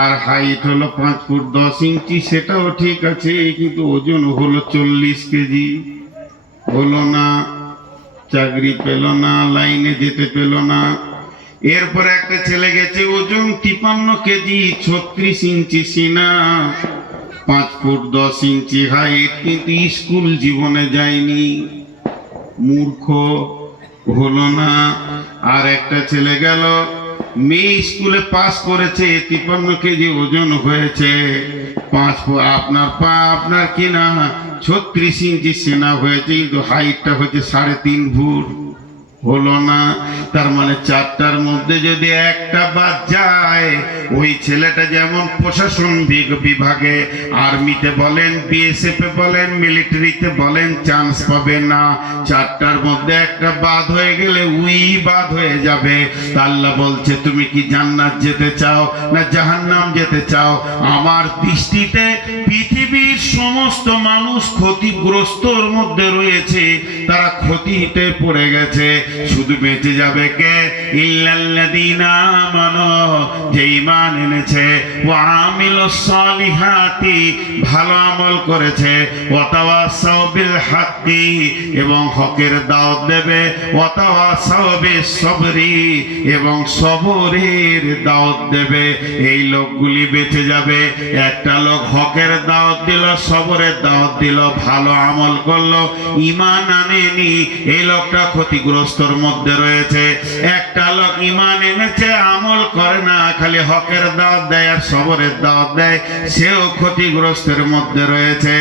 আর হাইট হলো 5 ফুট 10 ইঞ্চি, সেটাও ঠিক আছে, কিন্তু ওজন হলো 40 কেজি। হলো না, চাকরি পেল না, লাইনে যেতে পেল না। এরপরে একটা ছেলে গেছে, ওজন 53 কেজি, 36 ইঞ্চি সিনা, 5 ফুট 10 ইঞ্চি হাইট, কিন্তু স্কুল জীবনে যায়নি, মূর্খ, হলো না। আর একটা ছেলে গেল, মেয়ে স্কুলে পাস করেছে, 53 কেজি ওজন হয়েছে, 5 ফুট, আপনার কি না 36 ইঞ্চি সেনা হয়েছে, কিন্তু হাইটটা হচ্ছে 3.5 ফুট। হলো না। তার মানে 4টার মধ্যে যদি একটা বাদ যায়, ওই ছেলেটা যেমন প্রশাসন বিভাগে, আর্মিতে বলেন, বিএসএফ এ বলেন, মিলিটারিতে বলেন, চান্স পাবে না। 4টার মধ্যে একটা বাদ হয়ে গেলে উই বাদ হয়ে যাবে। আল্লাহ বলছে, তুমি কি জান্নাত যেতে চাও না জাহান্নাম যেতে চাও? আমার দৃষ্টিতে পৃথিবীর সমস্ত মানুষ ক্ষতিগ্রস্তর মধ্যে রয়েছে, তারা ক্ষতিতে পড়ে গেছে। শুধু বেঁচে যাবে কে? ইল্লাল্লাযীনা আমানু, যে ঈমান এনেছে, ওয়া আমিলুস সালিহাতি, ভালো আমল করেছে, ওয়া তাওয়াসাউ বিল হাক্কি, এবং হকের দাওয়াত দেবে, ওয়া তাওয়াসাউ বিস সাবরি, এবং সবরের দাওয়াত দেবে। এই লোকগুলি বেঁচে যাবে। একটা লোক হকের দাওয়াত দিল, সবরের দাওয়াত দিল, ভালো আমল করলো, ঈমান আনেনি, এই লোকটা ক্ষতিগ্রস্তর মধ্যে রয়েছে। একটা লোক ঈমান এনেছে, আমল করে না, খালি হকের দাওয়াত দেয় আর সবরের দাওয়াত দেয়, সেও ক্ষতিগ্রস্তের মধ্যে রয়েছে।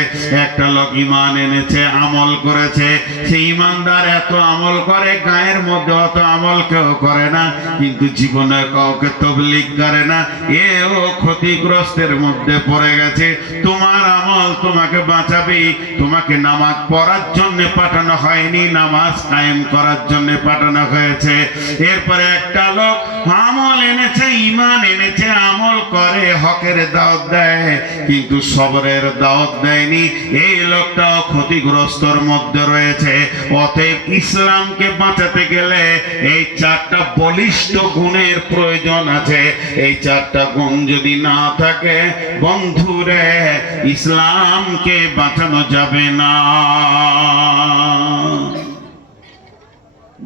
একটা লোক ঈমান এনেছে, আমল করেছে, সে ঈমানদার, এত আমল করে, গায়ের মধ্যে অত আমল কেউ করে না, কিন্তু জীবনে কাউকে তাবলীগ করে না, এও ক্ষতিগ্রস্তের মধ্যে পড়ে গেছে। তোমার আমল তোমাকে বাঁচাবে। তোমাকে নামাজ পড়ার জন্য পাঠানো হয়নি, নামাজ কায়েম করার জন্য পাঠানো হয়েছে। এরপরে একটা লোক আমল এনেছে, ঈমান এনেছে, আমল করে, হকের দাওয়াত দেয়, কিন্তু সবরের দাওয়াত দেয়নি, এই লোকটাও ক্ষতিগ্রস্তর মধ্যে রয়েছে। অতএব ইসলামকে বাঁচাতে গেলে এই 4টা বলিষ্ঠ গুণের প্রয়োজন আছে। এই 4টা গুণ যদি না থাকে, বন্ধুরে, ইসলামকে বাঁচানো যাবে না।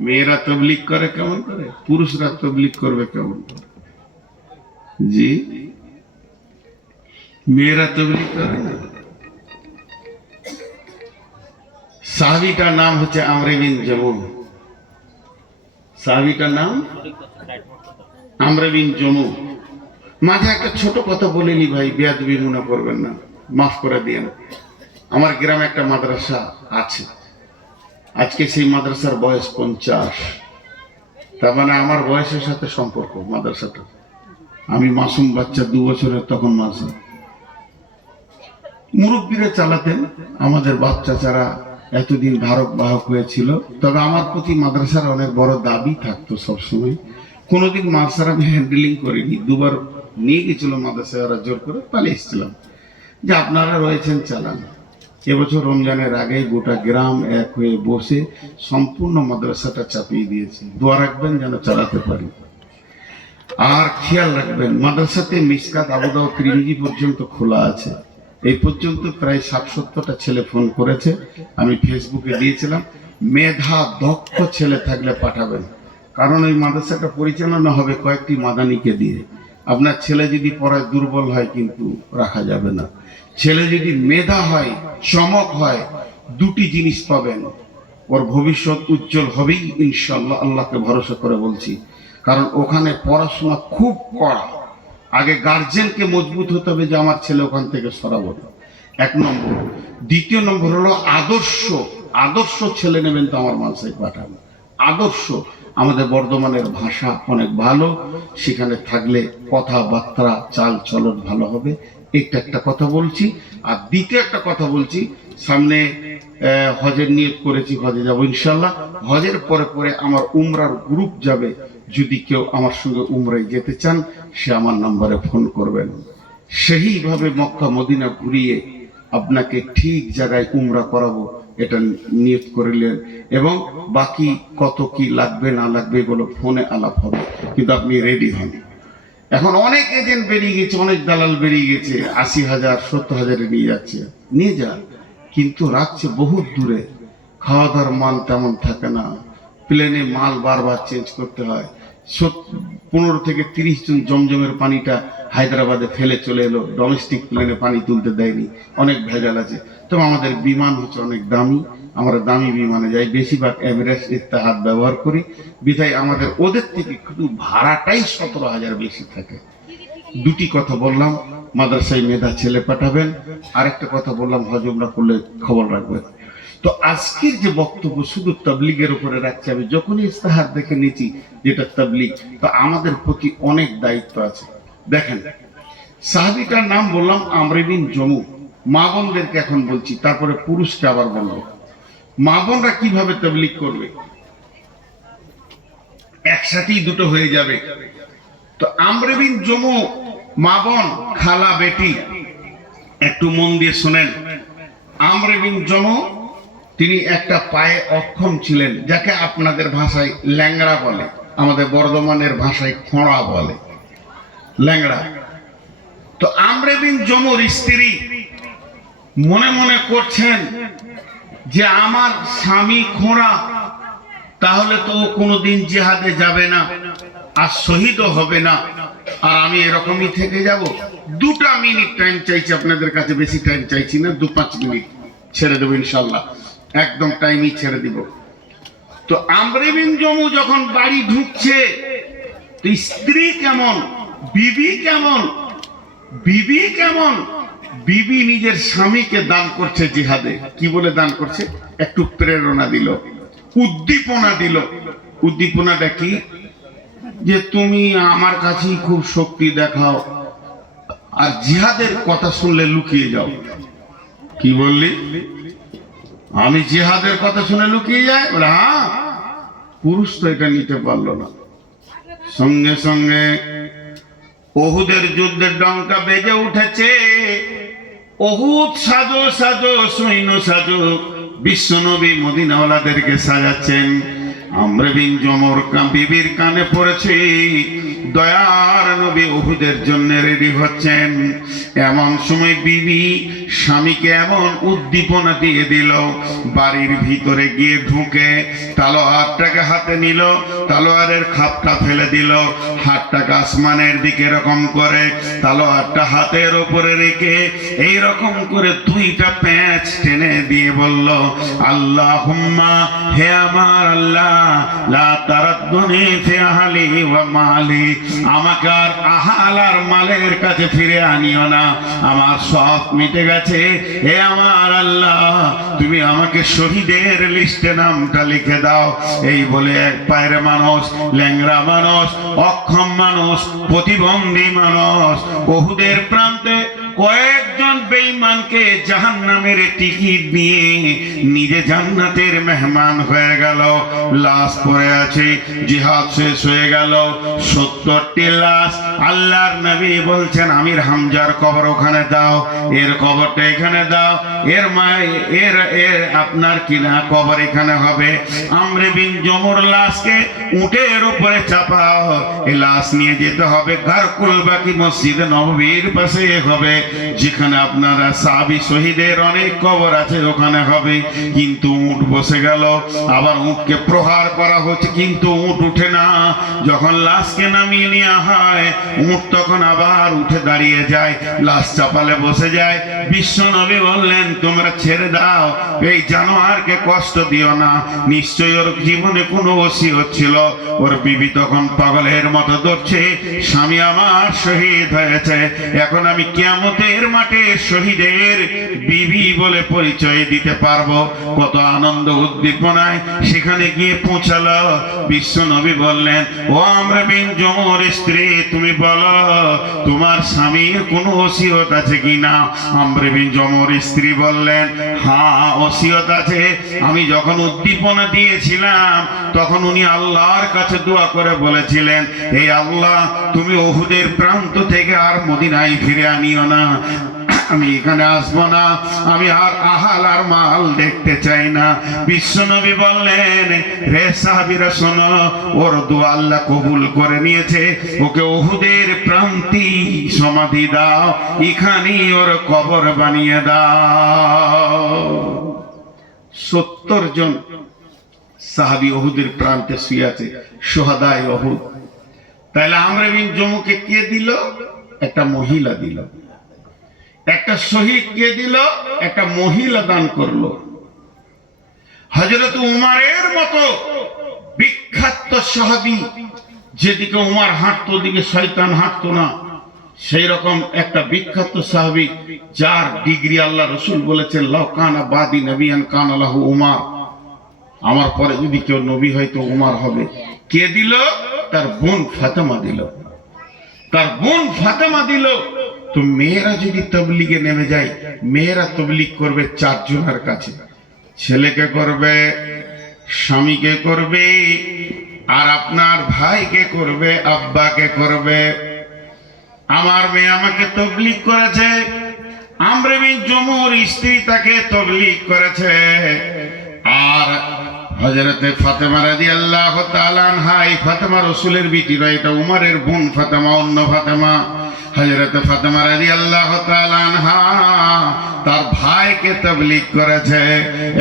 মেয়েরা তাবলীগ করে কেমন করে, পুরুষরা তাবলীগ করবে কেমন করে? জি, মেয়েরা তবলিগ করে না। সাহাবীটার নাম হচ্ছে আমর বিন জমু। সাহাবীটার নাম আমর বিন জমু। মাঝে একটা ছোট কথা বলিনি ভাই, বেয়াদবি মনে করবেন না, মাফ করে দিয়েন। আমার গ্রামে একটা মাদ্রাসা আছে, আজকে সেই মাদ্রাসার বয়স 50। তার মানে আমার বয়সের সাথে সম্পর্ক মাদ্রাসাটা। আমি মাসুম বাচ্চা, 2 বছরের তখন মাসুম। মুরব্বীরা চালাতেন, আমাদের বাচ্চাচারা এতদিন ধারক বাহক হয়েছিল। তবে আমার প্রতি মাদ্রাসার অনেক বড় দাবি থাকতো সবসময়। কোনোদিন মাদ্রাসার আমি হ্যান্ডেলিং করিনি। 2বার নিয়ে গেছিল মাদ্রাসায়, ওরা জোর করে পালিয়ে এসেছিলাম যে আপনারা রয়েছেন, চালান। এবছর রমজানের আগেই গোটা গ্রাম এক হয়ে বসে সম্পূর্ণ মাদ্রাসাটা চাপিয়ে দিয়েছে। দোয়া রাখবেন যেন চালাতে পারি। আর খেয়াল রাখবেন, মাদ্রাসাতে মিসকাত, আবু দাউদ, তিরমিজি পর্যন্ত খোলা আছে। এই পর্যন্ত প্রায় 60-70টা ছেলে ফোন করেছে। আমি ফেসবুকে দিয়েছিলাম, মেধা দক্ষ ছেলে থাকলে পাঠাবেন, কারণ এই মাদ্রাসাটা পরিচালনা হবে কয়েকটি মাদানিকে দিয়ে। আপনার ছেলে যদি পড়ায় দুর্বল হয় কিন্তু রাখা যাবে না। ছেলে যদি মেধা হয়, চমক হয়, 2টি জিনিস পাবেন। ওর ভবিষ্যৎ উজ্জ্বল হবেই ইনশাআল্লাহ, আল্লাহকে ভরসা করে বলছি। কারণ ওখানে পড়াশোনা খুব কড়া। আগে গার্জেনকে মজবুত হতে হবে যে আমার ছেলে ওখান থেকে সরাবো না, 1 নম্বর। 2য় নম্বর হলো আদর্শ ছেলে নেবেন তো আমার মানসাই পাঠান। আদর্শ। আমাদের বর্ধমানের ভাষা অনেক ভালো, সেখানে থাকলে কথাবার্তা চাল চলন ভালো হবে। একটা কথা বলছি। আর 2য় একটা কথা বলছি, সামনে হজের নিয়ত করেছি, হজে যাবো ইনশাল্লাহ। হজের পরে আমার উমরার গ্রুপ যাবে। যদি কেউ আমার সঙ্গে উমরায় যেতে চান, সে আমার নম্বরে ফোন করবেন। সেইভাবে মক্কা মদিনা ঘুরিয়ে আপনাকে ঠিক জায়গায় উমরা করাবো, এটা নিয়ত করিলেন। এবং বাকি কত কি লাগবে না লাগবে এগুলো ফোনে আলাপ হবে, কিন্তু আপনি রেডি হন। এখন অনেক এজেন্ট বেরিয়ে গেছে, অনেক দালাল বেরিয়ে গেছে, 80,000 70,000-এ নিয়ে যাচ্ছে। নিয়ে যা, কিন্তু রাখছে বহুত দূরে। খাওয়া দাওয়ার মান তেমন থাকে না, প্লেনে মাল বারবার চেঞ্জ করতে হয়। 15 থেকে 30 জন জমজমের পানিটা হায়দ্রাবাদে ফেলে চলে এলো, ডোমেস্টিক প্লেনে পানি তুলতে দেয়নি। অনেক ভেজাল আছে। তবে আমাদের বিমান হচ্ছে অনেক দামি, আমরা দামি বিমানে যাই, বেশিরভাগ এমিরেটস ইত্তেহাদ ব্যবহার করি। বিধায় আমাদের ওদের থেকে শুধু ভাড়াটাই 17,000 বেশি থাকে। 2টি কথা বললাম, মাদ্রাসায় মেধা ছেলে পাঠাবেন। আরেকটা কথা বললাম, হজ উমরা করলে খবর রাখবেন। তো আজকের যে বক্তব্য শুধু তাবলীগের উপরে রাখছি। আমি যখনই ইস্তেহার দেখে নিয়েছি যেটা তাবলীগ, তো আমাদের প্রতি অনেক দায়িত্ব আছে। দেখেন, সাহাবীটার নাম বললাম আমর বিন জমু। মা বোনদেরকে এখন বলছি, তারপরে পুরুষকে আবার বলবো। মা বোনরা কিভাবে তাবলীগ করবে, একসাথেই দুটো হয়ে যাবে। তো আমর বিন জমু, মা বোন, খালা, বেটি, একটু মন দিয়ে শুনেন। আমর বিন জমু তিনি একটা পায়ে অক্ষম ছিলেন, যাকে আপনাদের ভাষায় ল্যাংড়া বলে, আমাদের বর্ধমানের ভাষায় খোঁড়া বলে, ল্যাংড়া। তো আমর বিন জমুর স্ত্রী মনে মনে করছেন যে আমার স্বামী খোঁড়া, তাহলে তো কোনোদিন জিহাদে যাবে না আর শহীদও হবে না, আর আমি এরকমই থেকে যাব। 2টা মিনিট টাইম চাইছি আপনাদের কাছে, বেশি টাইম চাইছি না, 2-5 মিনিট ছেড়ে দেবো ইনশাল্লাহ, একদম টাইমই ছেড়ে দিব। তো আমর বিন জমু যখন বাড়ি ঢুকছে, তো স্ত্রী কেমন, বিবি কেমন, বিবি নিজের স্বামীকে দান করছে জিহাদে। কি বলে দান করছে? একটু প্রেরণা দিল, উদ্দীপনা দিল। উদ্দীপনাটা কি? যে তুমি আমার কাছেই খুব শক্তি দেখাও, আর জিহাদের কথা শুনলে লুকিয়ে যাও। কি বললি? আমি জিহাদের কথা শুনে লুকিয়ে যাই? হ্যাঁ। পুরুষ তো এটা নিতে পারলো না। সঙ্গে সঙ্গে ওহুদের যুদ্ধের ডঙ্কা বেজে উঠেছে। ওহুদ সাজো সাজো, সৈন্য সাজো। বিশ্বনবী মদিনাওয়ালাদেরকে সাজাচ্ছেন। আমর বিন জমুর বিবির কানে পড়েছে দয়ার নবী উহুদের জন্য রেডি হচ্ছেন। এমন সময় বিবি স্বামীকে এমন উদ্দীপনা দিয়ে দিল, বাড়ির ভিতরে গিয়ে ঢুকে তলোয়ারটাকে হাতে নিল, তলোয়ারের খাপটা ফেলে দিল, হাতটাকে আসমানের দিকে এরকম করে তলোয়ারটা হাতের উপরে রেখে এই রকম করে দুইটা প্যাঁচ টেনে দিয়ে বলল, আল্লাহুম্মা, হে আমার আল্লাহ, লা তারাদ্দুনি ফি আহলি ওয়া মালি, আমাকে আর আহাল আর মালের কাছে ফিরে আনিও না, আমার সব মিটে গেছে। হে আমার আল্লাহ, তুমি আমাকে শহীদের লিস্টে নামটা লিখে দাও। এই বলে এক পায়ের মানুষ, ল্যাংড়া মানুষ, অক্ষম মানুষ, প্রতিবন্ধী মানুষ উহুদের প্রান্তে কয়েকজন বেঈমানকে জাহান্নামের টিকিট নিয়ে নিজে জান্নাতের মেহমান হয়ে গেল। লাশ পড়ে আছে, জিহাদ শেষ হয়ে গেল, 70টি লাশ। আল্লাহর নবী বলছেন, আমির হামজার কবর ওখানে দাও, এর কবরটা এখানে দাও, এর এর আপনার কিনা কবর এখানে হবে। আমর বিন জমুর লাশকে উটের উপরে চাপাও, এই লাশ নিয়ে যেতে হবে গারকুল বাকি মসজিদে নববীর পাশে হবে, যেখানে আপনারা সাহাবী শহীদের অনেক কবর আছে ওখানে হবে। কিন্তু উট বসে গেল, আবার উটকে প্রহার করা হচ্ছে, কিন্তু উট উঠে না। যখন লাশকে নামিয়ে নেওয়া হয়, উট তখন আবার উঠে দাঁড়িয়ে যায়, লাশ চাপালে বসে যায়। বিশ্ব নবী বললেন, তোমরা ছেড়ে দাও, এই জানোয়ারকে কষ্ট দিও না, নিশ্চয়ই ওর জীবনে কোনো ওসিয়ত ছিল। ওর বিবি তখন পাগলের মতো দৌড়ছে, স্বামী আমার শহীদ হয়েছে, এখন আমি কিয়ামতের মাঠে শহীদের বিবি বলে পরিচয় দিতে পারবো। কত আনন্দ উদ্দীপনায় সেখানে গিয়ে পৌঁছালো। বিশ্ব নবী বললেন, ও আমর বিন জমুর স্ত্রী, তুমি বলো তোমার স্বামীর কোনো ওসিয়ত আছে কিনা? আমর বিন জমুর স্ত্রী বললেন, হ্যাঁ ওসিয়ত আছে। আমি যখন উদ্দীপনা দিয়েছিলাম তখন উনি আল্লাহর কাছে দোয়া করে বলেছিলেন, এই আল্লাহ, তুমি উহুদের প্রান্ত থেকে আর মদিনায় ফিরে আনিও না, আমি এখানে আসবো না, আমি আর আহাল আর মাল দেখতে চাই না। বিশ্বনবী বললেন, হে সাহাবীরা শোনো, ওর দোয়া আল্লাহ কবুল করে নিয়েছে, ওকে উহুদের প্রান্তে সমাধি দাও, এখানেই ওর কবর বানিয়ে দাও। 70 জন সাহাবী উহুদের প্রান্তে শুয়ে আছে, শুহাদায়ে উহুদ। তাহলে আমর বিন জমুকে কে দিল? একটা মহিলা দিল। একটা শহীদ কে দিল? একটা মহিলা দান করলো। হযরত উমরের মতো বিখ্যাত সাহাবী, যেদিকে উমর হাঁটতো ওদিকে শয়তান হাঁটতো না, সেই রকম একটা বিখ্যাত সাহাবী, যার ডিগ্রি আল্লাহ রাসূল বলেছেন, লাউ কানা বাদি নবিয়ান কানা লাহু উমর, আমার পরে যদি কেউ নবী হয় তো উমর হবে। কে দিল? তার বোন ফাতেমা দিল। তার বোন ফাতেমা দিল। তো মেয়েরা যদি তবলিগে নেমে যায়, মেয়েরা তবলিগ করবে 4 জনের কাছে, ছেলেকে করবে, স্বামীকে করবে, আর আপনার ভাইকে করবে, আব্বাকে করবে। আমার মেয়ে আমাকে তবলিগ করেছে, আমর বিন জমুর স্ত্রী তাকে তবলিগ করেছে, আর হযরতে ফাতেমা রাদিয়াল্লাহু তাআলা আনহা, এই ফাতেমা রাসূলের বিটি নয়, এটা উমরের বোন ফাতেমা, অন্য ফাতেমা। হযরতে ফাতেমা রাদিয়াল্লাহু তাআলা আনহা তার ভাইকে তাবলীগ করেছে।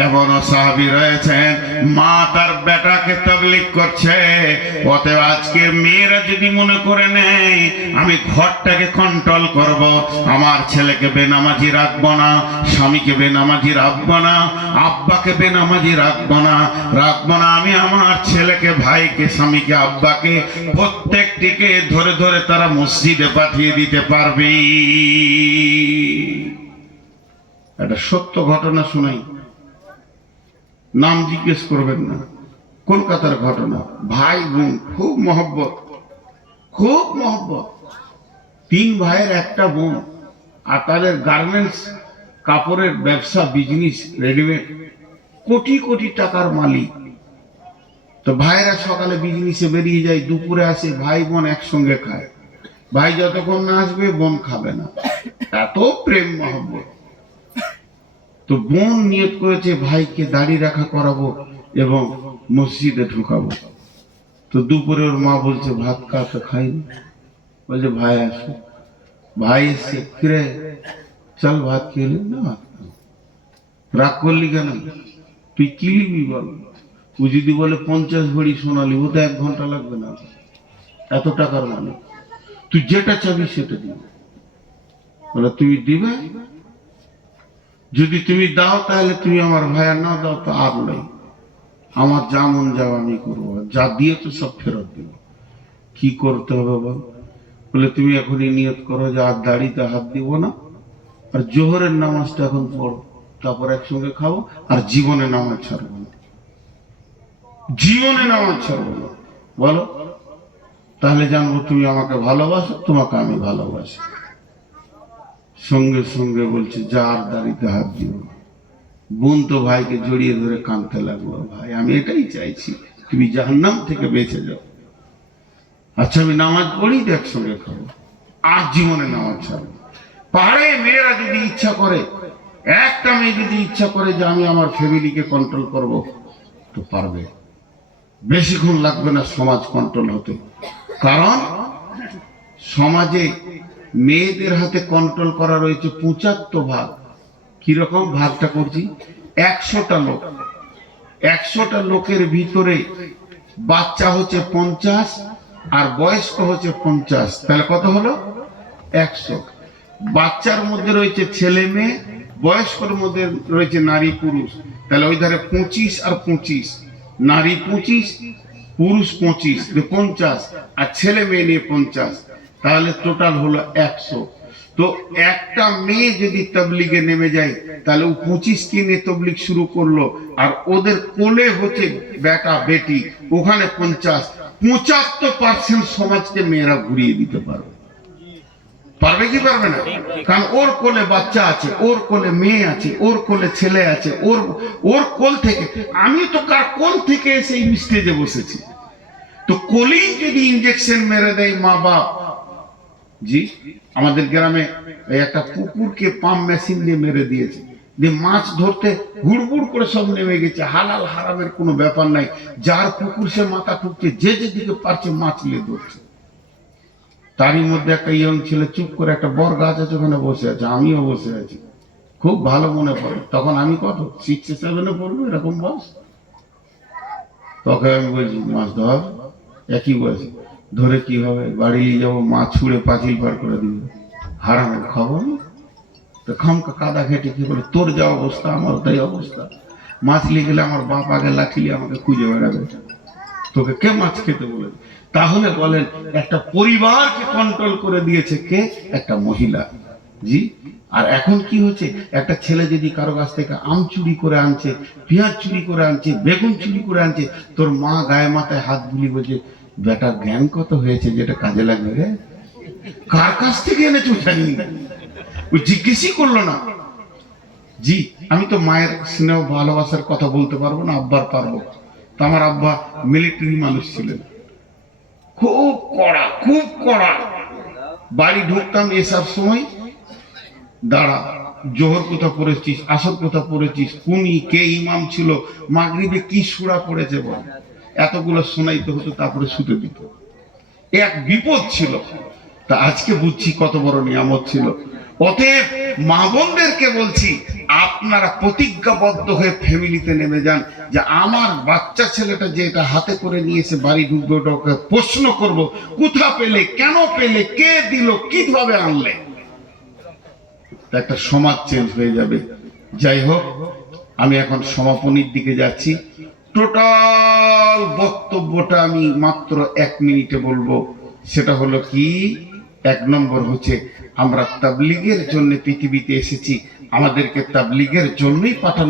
এমনও সাহাবী রয়েছেন মা তার বেটাকে তাবলীগ করছে। অতএব আজকে মেয়েরা যদি মনে করে নেয় আমি ঘরটাকে কন্ট্রোল করব, আমার ছেলেকে বেনামাজি রাখবো না, স্বামীকে বেনামাজি রাখবো না, আব্বাকে বেনামাজি রাখবো না, আমি আমার ছেলেকে, ভাইকে, স্বামীকে, আব্বাকে প্রত্যেকটিকে ধরে ধরে তারা মসজিদে পাঠিয়ে দিতে পারবে। একটা সত্য ঘটনা শোনাই, নাম জিজ্ঞেস করবেন না, কলকাতার ঘটনা। ভাই বোন খুব মহব্বত, খুব মহব্বত, 3 ভাইয়ের একটা বোন, আর তাদের গার্মেন্টস কাপড়ের ব্যবসা, বিজনেস, রেডিমেড, কোটি কোটি টাকার মালিক। তো ভাইরা সকালে বিজনেসে বেরিয়ে যায়, দুপুরে আসে, ভাই বোন একসঙ্গে খায়। ভাই যতক্ষণ না আসবে বোন খাবে না, এত প্রেম মহব্বত। তো বোন নিয়ত করেছে ভাইকে দাড়ি রাখা করাবো এবং মসজিদে ঢুকাবো। তো দুপুরে ওর মা বলছে ভাত কাকে খাইনি, বলছে ভাই আসো। ভাই এসে ফিরে চল ভাত খেয়ে না, ভাত খাও। রাগ করলি কেন? তুই কি নিবি বল? ও যদি বলে 50 ভরি সোনা নিব, তো 1 ঘন্টা লাগবে না, এত টাকার মানে। তুই যেটা চাবি সেটা দিবি। বলে তুমি দিবে, যদি তুমি দাও তাহলে তুমি আমার ভাইয়া, না দাও তো আর নাই, আমার যা মন যাও আমি করবো, যা দিয়ে তো সব ফেরত দিব। কি করতে হবে বল? বলে তুমি এখনই নিয়ত করো যে আর দাড়িতে হাত দিব না, আর জোহরের নামাজটা এখন পড়ো, তারপর একসঙ্গে খাবো, আর জীবনে নামাজ ছাড়বো না, জীবনে নামাজ ছাড়বো না। বলো, তাহলে জানবো তুমি আমাকে ভালোবাসো, তোমাকে আমি ভালোবাসি। সঙ্গে সঙ্গে বলছে যার দাড়িতে হাত দিব। বোন তো ভাইকে জড়িয়ে ধরে কাঁদতে লাগলো, ভাই আমি এটাই চাইছি, তুমি জাহান্নাম থেকে বেঁচে যাও। আচ্ছা আমি নামাজ পড়ি, তো একসঙ্গে খাবো, আর জীবনে নামাজ ছাড়বো। পারে মেয়েরা যদি ইচ্ছা করে, একটা মেয়ে যদি ইচ্ছা করে যে আমি আমার ফ্যামিলিকে কন্ট্রোল করব, তো পারবে, বেশিক্ষণ লাগবে না সমাজ কন্ট্রোল হতে। কারণ সমাজে মেয়েদের হাতে কন্ট্রোল করা রয়েছে 75 ভাগ। কিরকম ভাগটা করছি? 100টা লোক, 100টা লোকের ভিতরে বাচ্চা হচ্ছে 50 আর বয়স্ক হচ্ছে 50, তাহলে কত হলো? 100। বাচ্চার মধ্যে রয়েছে ছেলে মেয়ে, বয়স্কর মধ্যে রয়েছে নারী পুরুষ, তাহলে ওই ধারে 25 আর 25, নারী 25 পুরুষ 25, 50, আর ছেলে মেয়ে নিয়ে 50, তাহলে টোটাল হলো 100। তো একটা মেয়ে যদি তাবলিগে নেমে যায়, তাহলে ও 25 কে নিয়ে তাবলিগ শুরু করলো, আর ওদের কোলে হচ্ছে বেটা বেটি, ওখানে 50, 75% সমাজকে মেয়েরা ঘুরিয়ে দিতে পারবে। পারবে কি পারবে না? কারণ ওর কোলে বাচ্চা আছে, ওর কোলে মেয়ে আছে, ওর কোলে ছেলে আছে, ওর কোল থেকে, আমি তো কার কোল থেকে এসে এই স্টেজে বসেছি। তো কোলেই যদি ইনজেকশন মেরে দেয় মা বাপ। জি, আমাদের গ্রামে একটা কুকুরকে পাম্প মেশিন দিয়ে মেরে দিয়েছে, যে মাছ ধরতে হুড়বুড় করে সব নেমে গেছে, হালাল হারামের কোনো ব্যাপার নাই, যার পুকুর সে মাথা ঠুকছে, যে যেদিকে পারছে মাছ নিয়ে ধরছে। তারই মধ্যে একটা ইয়ং ছেলে চুপ করে, একটা বর গাছ আছে ওখানে বসে আছে, আমিও বসে আছি, খুব ভালো মনে পড়ে। তখন আমি কত 6-7 পড়বো, এরকম বয়স। তখন আমি বলছি মাছ ধর, একই বয়স, ধরে কি হবে, বাড়ি নিয়ে যাবো, মাছ ছুঁড়ে পাঁচিল পার করে দিবে, হারামের খবর। তো খামকা কাদা ঘেটে কি বলে, তোর যা অবস্থা আমার তাই অবস্থা, মাছ নিয়ে গেলে আমার বাপ আগে লাঠিলে আমাকে খুঁজে বেড়াবে, তোকে কে মাছ খেতে বলে? তাহলে বলেন, একটা পরিবারকে কন্ট্রোল করে দিয়েছে কে? একটা মহিলা। জি, আর এখন কি হচ্ছে, একটা ছেলে যদি কারো কাছ থেকে আম চুরি করে আনছে, পেঁয়াজ চুরি করে আনছে, বেগুন চুরি করে আনছে, তোর মা গায়ে মাথায় হাত বুলি বলছে, বেটার জ্ঞান কত হয়েছে যেটা কাজে লাগবে রে, কার কাছ থেকে এনেছো জানি না, ও জিজ্ঞেসই করলো না। জি, আমি তো মায়ের স্নেহ ভালোবাসার কথা বলতে পারবো না, আব্বার পারবো। তো আমার আব্বা মিলিটারি মানুষ ছিলেন, খুব কড়া, খুব কড়া। বাড়ি ঢুকতাম এসব সময়, দাঁড়া, জোহর কোথা পড়েছিস, আসর কোথা পড়েছিস, কুনি কে ইমাম ছিল, মাগরিবে কি সূরা পড়েছে বল, এতগুলো শোনাইতে হতো, তারপরে শুতে দিত। এক বিপদ ছিল। তা আজকে বুঝছি কত বড় নিয়ামত ছিল। অতএব মা বোনদেরকে বলছি, আপনারা প্রতিজ্ঞাবদ্ধ হয়ে ফ্যামিলিতে নেমে যান, যে আমার বাচ্চা ছেলেটা যে এটা হাতে করে নিয়েছে বাড়ি ঢুকবে, ওটাকে প্রশ্ন করব, কোথা পেলে, কেন পেলে, কে দিল, কিভাবে আনলে। একটা সমাজ চেঞ্জ হয়ে যাবে। যাই হোক, আমি এখন সমাপনীর দিকে যাচ্ছি। টোটাল বক্তব্যটা আমি মাত্র 1 মিনিটে বলবো। সেটা হলো কি, 1 নম্বর হচ্ছে, আমরা তাবলীগের জন্য পৃথিবীতে এসেছি, আমাদেরকে তাবলীগের জন্যই পাঠানো